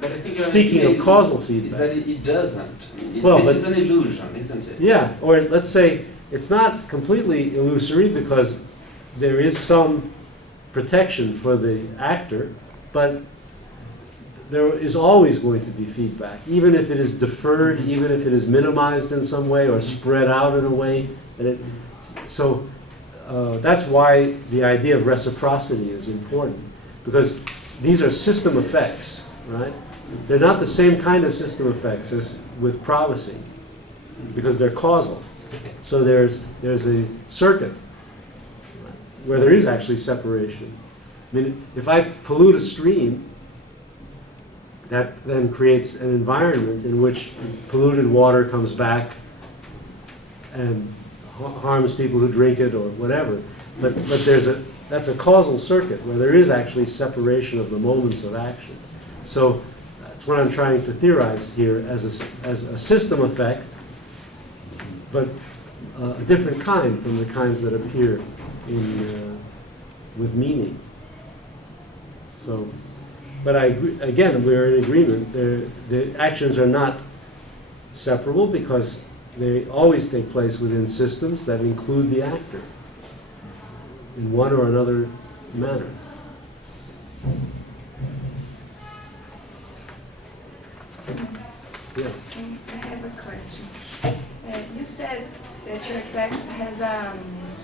But I think Speaking of causal is feedback. that it doesn't. Well, This but- is an illusion, isn't it? Yeah, or let's say it's not completely illusory because there is some protection for the actor, but there is always going to be feedback, even if it is deferred, even if it is minimized in some way or spread out in a way. So that's why the idea of reciprocity is important, because these are system effects, right? They're not the same kind of system effects as with privacy, because they're causal. So there's a circuit where there is actually separation. I mean, if I pollute a stream, that then creates an environment in which polluted water comes back and harms people who drink it or whatever. But that's a causal circuit where there is actually separation of the moments of action. So that's what I'm trying to theorize here as a system effect, but a different kind from the kinds that appear with meaning. So, but I agree, again, we're in agreement. The actions are not separable because they always take place within systems that include the actor in one or another manner. Yes. I have a question. You said that your text has a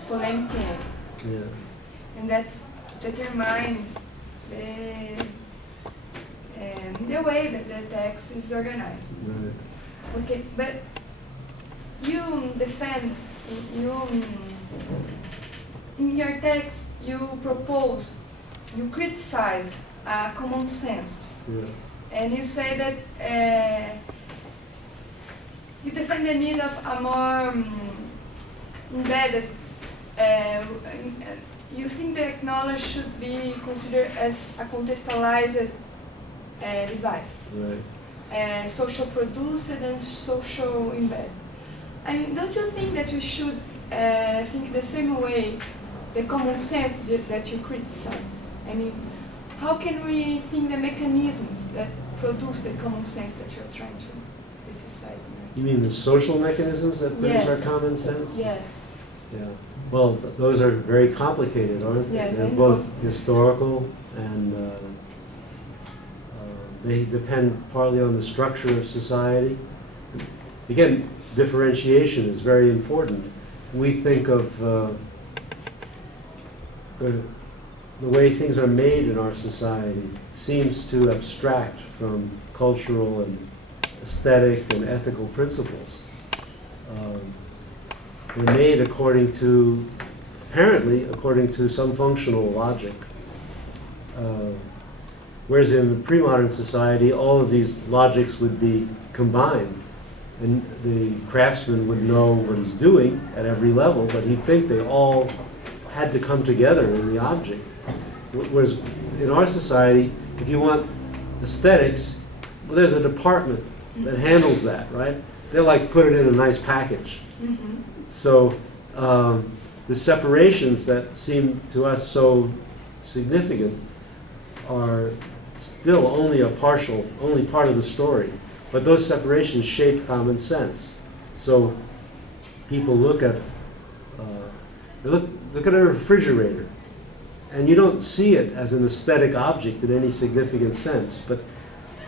polemic end, Yeah. and that determines the way that the text is organized. Right. Okay, but you defend, in your text, you propose, you criticize common sense. Yeah. And you say that you defend the need of a more embedded, you think that knowledge should be considered as a contextualized device, Right. social produced and social embedded. I mean, don't you think that we should think the same way the common sense that you criticize? I mean, how can we think the mechanisms that produce the common sense that you're trying to criticize? You mean the social mechanisms that produce Yes. our common sense? Yes. Yeah. Well, those are very complicated, aren't they? Yes, They're I know. both historical and they depend partly on the structure of society. Again, differentiation is very important. We think of the way things are made in our society seems to abstract from cultural and aesthetic and ethical principles. They're made apparently according to some functional logic. Whereas in the pre-modern society, all of these logics would be combined. And the craftsman would know what he's doing at every level, but he'd think they all had to come together in the object. Whereas in our society, if you want aesthetics, well, there's a department that handles that, right? They like put it in a nice package. Mm-hmm. So the separations that seem to us so significant are still only part of the story. But those separations shape common sense. So people look at a refrigerator, and you don't see it as an aesthetic object in any significant sense, but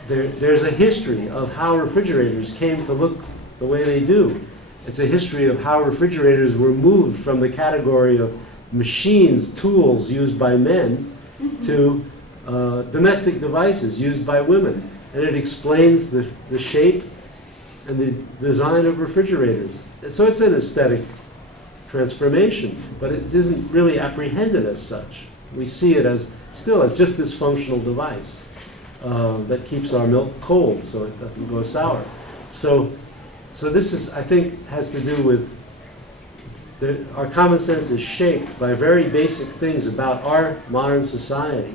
there's a history of how refrigerators came to look the way they do. It's a history of how refrigerators were moved from the category of machines, tools used by men, to domestic devices used by women. And it explains the shape and the design of refrigerators. So it's an aesthetic transformation, but it isn't really apprehended as such. We see it still as just this functional device that keeps our milk cold so it doesn't go sour. So this is, I think, has to do with our common sense is shaped by very basic things about our modern society.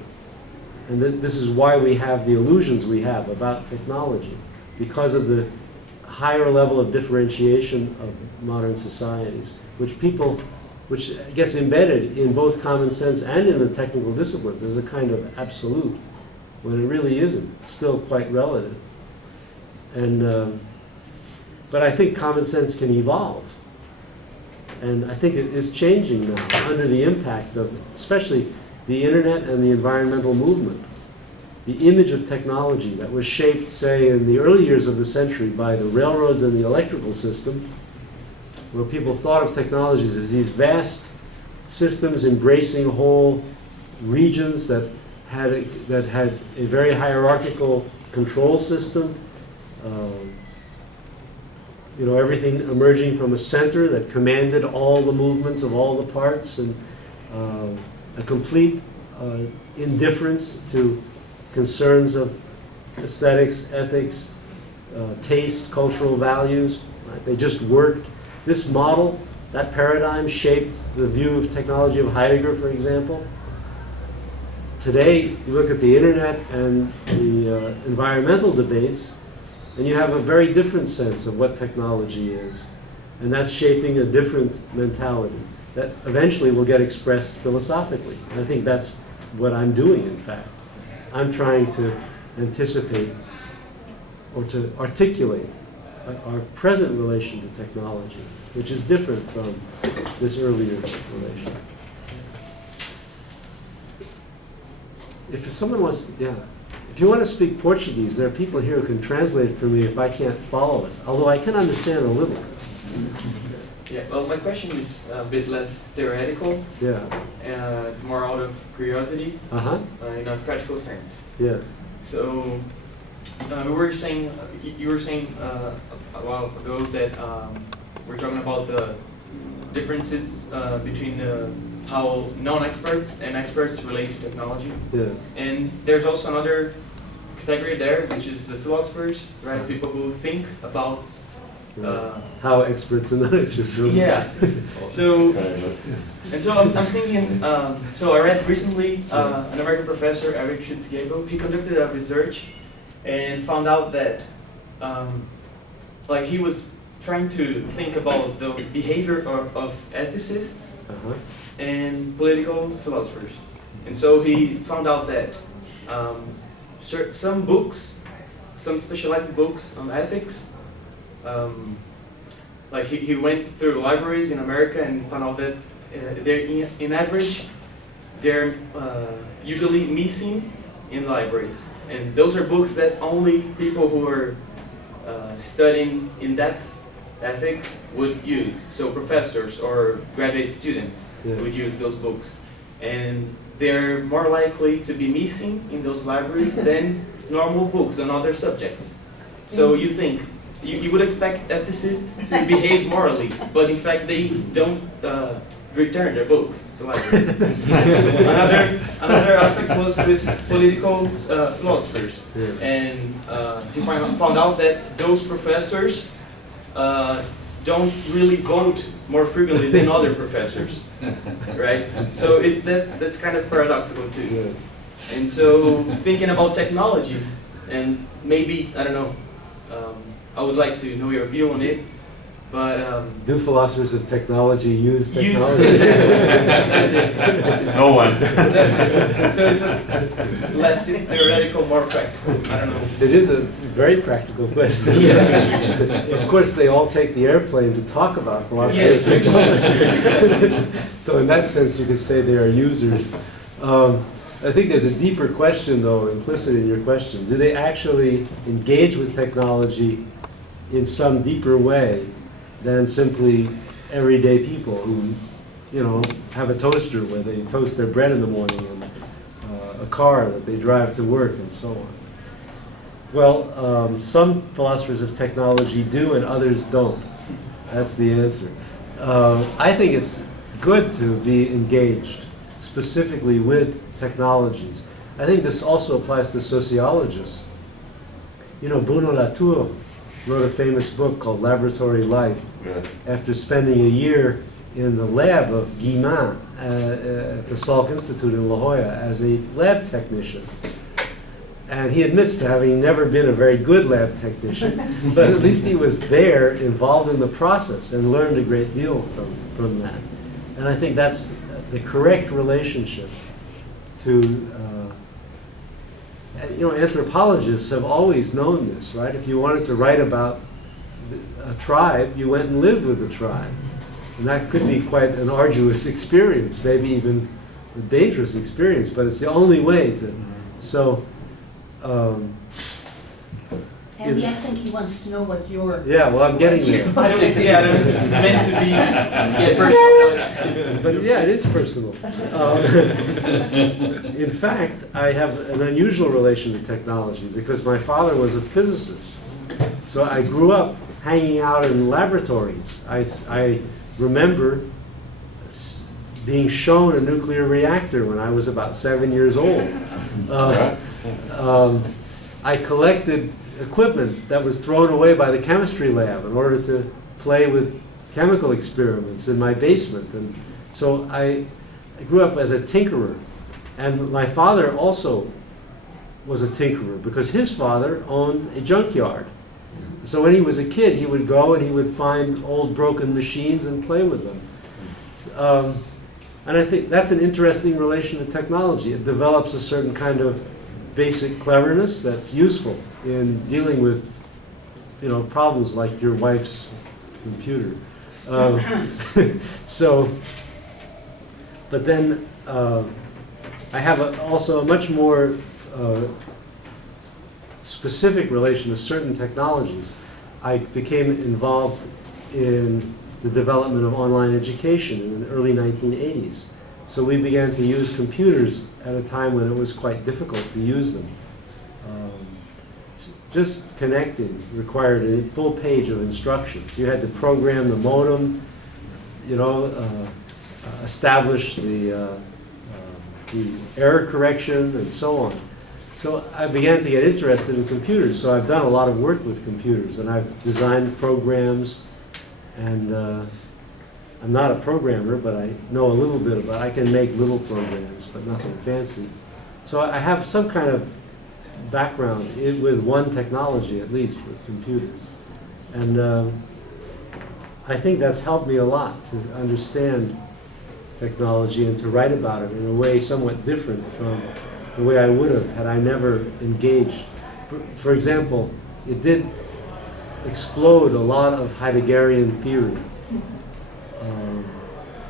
And this is why we have the illusions we have about technology, because of higher level of differentiation of modern societies, which gets embedded in both common sense and in the technical disciplines as a kind of absolute, when it really isn't. It's still quite relative. And, but I think common sense can evolve. And I think it is changing now under the impact of, especially the internet and the environmental movement. The image of technology that was shaped, say, in the early years of the century by the railroads and the electrical system, where people thought of technologies as these vast systems embracing whole regions that had a very hierarchical control system. You know, everything emerging from a center that commanded all the movements of all the parts, and a complete indifference to concerns of aesthetics, ethics, taste, cultural values. Right? They just worked. This model, that paradigm, shaped the view of technology of Heidegger, for example. Today, you look at the internet and the environmental debates, and you have a very different sense of what technology is. And that's shaping a different mentality that eventually will get expressed philosophically. And I think that's what I'm doing, in fact. I'm trying to anticipate or to articulate our present relation to technology, which is different from this earlier relation. If someone wants, if you want to speak Portuguese, there are people here who can translate for me if I can't follow it, although I can understand a little. Yeah, well, my question is a bit less theoretical. Yeah. It's more out of curiosity in a practical sense. Yes. So, you were saying a while ago that we're talking about the differences between how non-experts and experts relate to technology. Yes. And there's also another category there, which is the philosophers, right? People who think about how experts and non-experts relate. Yeah. So, and so I'm thinking. So I read recently an American professor, Eric Schutzgebo. He conducted a research and found out that, like, he was trying to think about the behavior of ethicists and political philosophers. And so he found out that some books, some specialized books on ethics, like he went through libraries in America and found out that they're in average, they're usually missing in libraries. And those are books that only people who are studying in-depth ethics would use. So professors or graduate students would use those books. And they're more likely to be missing in those libraries than normal books on other subjects. So you think, you would expect ethicists to behave morally, but in fact they don't return their books to libraries. Another aspect was with political philosophers. Yes. And he found out that those professors don't really vote more frequently than other professors, right? So that's kind of paradoxical too. Yes. And so thinking about technology, and maybe, I don't know, I would like to know your view on it, but... do philosophers of technology use technology? That's it. No one. That's it. So it's a less theoretical, more practical. I don't know. It is a very practical question. Of course, they all take the airplane to talk about philosophy of technology. So in that sense, you could say they are users. I think there's a deeper question, though, implicit in your question. Do they actually engage with technology in some deeper way than simply everyday people who, have a toaster where they toast their bread in the morning, and a car that they drive to work, and so on? Well, some philosophers of technology do, and others don't. That's the answer. I think it's good to be engaged specifically with technologies. I think this also applies to sociologists. Bruno Latour wrote a famous book called Laboratory Life after spending a year in the lab of Guillemin at the Salk Institute in La Jolla as a lab technician. And he admits to having never been a very good lab technician, but at least he was there, involved in the process, and learned a great deal from that. And I think that's the correct relationship to, anthropologists have always known this, right? If you wanted to write about a tribe, you went and lived with the tribe. And that could be quite an arduous experience, maybe even a dangerous experience, but it's the only way to, so. Andy, I think he wants to know what your. Yeah, well, I'm getting there. I don't meant to be personal. But yeah, it is personal. In fact, I have an unusual relation to technology because my father was a physicist. So I grew up hanging out in laboratories. I remember being shown a nuclear reactor when I was about 7 years old. I collected equipment that was thrown away by the chemistry lab in order to play with chemical experiments in my basement. And so I grew up as a tinkerer. And my father also was a tinkerer because his father owned a junkyard. So when he was a kid, he would go and he would find old broken machines and play with them. And I think that's an interesting relation to technology. It develops a certain kind of basic cleverness that's useful in dealing with, problems like your wife's computer. But then I have also a much more specific relation to certain technologies. I became involved in the development of online education in the early 1980s. So we began to use computers at a time when it was quite difficult to use them. Just connecting required a full page of instructions. You had to program the modem, establish the error correction, and so on. So I began to get interested in computers. So I've done a lot of work with computers, and I've designed programs. And I'm not a programmer, but I know a little bit about it. I can make little programs, but nothing fancy. So I have some kind of background with one technology, at least, with computers. And I think that's helped me a lot to understand technology and to write about it in a way somewhat different from the way I would have had I never engaged. For example, it did explode a lot of Heideggerian theory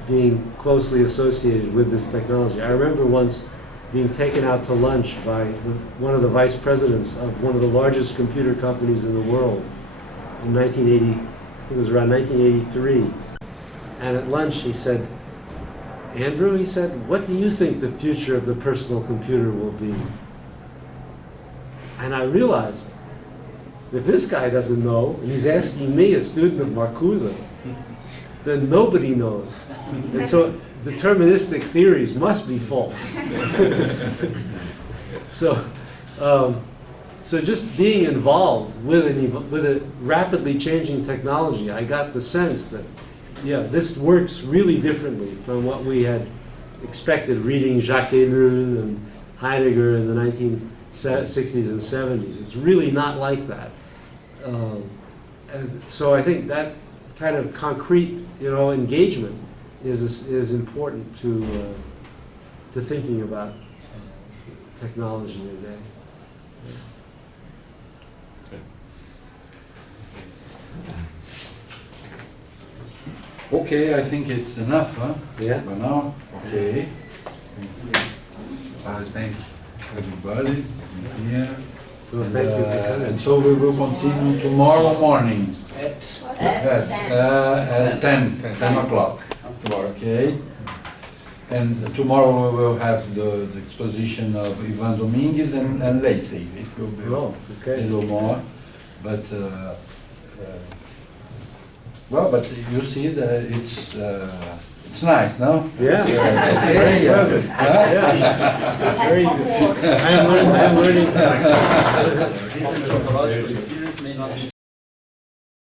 being closely associated with this technology. I remember once being taken out to lunch by one of the vice presidents of one of the largest computer companies in the world in 1980, I think it was around 1983. And at lunch he said, "Andrew," he said, "what do you think the future of the personal computer will be?" And I realized, if this guy doesn't know, and he's asking me, a student of Marcuse, then nobody knows. And so deterministic theories must be false. So just being involved with a rapidly changing technology, I got the sense that, this works really differently from what we had expected reading Jacques Ellul and Heidegger in the 1960s and 70s. It's really not like that. So I think that kind of concrete, engagement is important to thinking about technology today. Okay, I think it's enough, huh? Yeah. For now, okay. I thank everybody here. Well, thank you for coming. And so we will continue tomorrow morning. At Yes, at 10 o'clock. Tomorrow, okay? And tomorrow we will have the exposition of Ivan Domingues and Lacey. It will be Oh, a okay. little more, but but you see that it's nice, no? Yeah. Very pleasant. Huh? Very good. I am learning. This anthropological experience may not be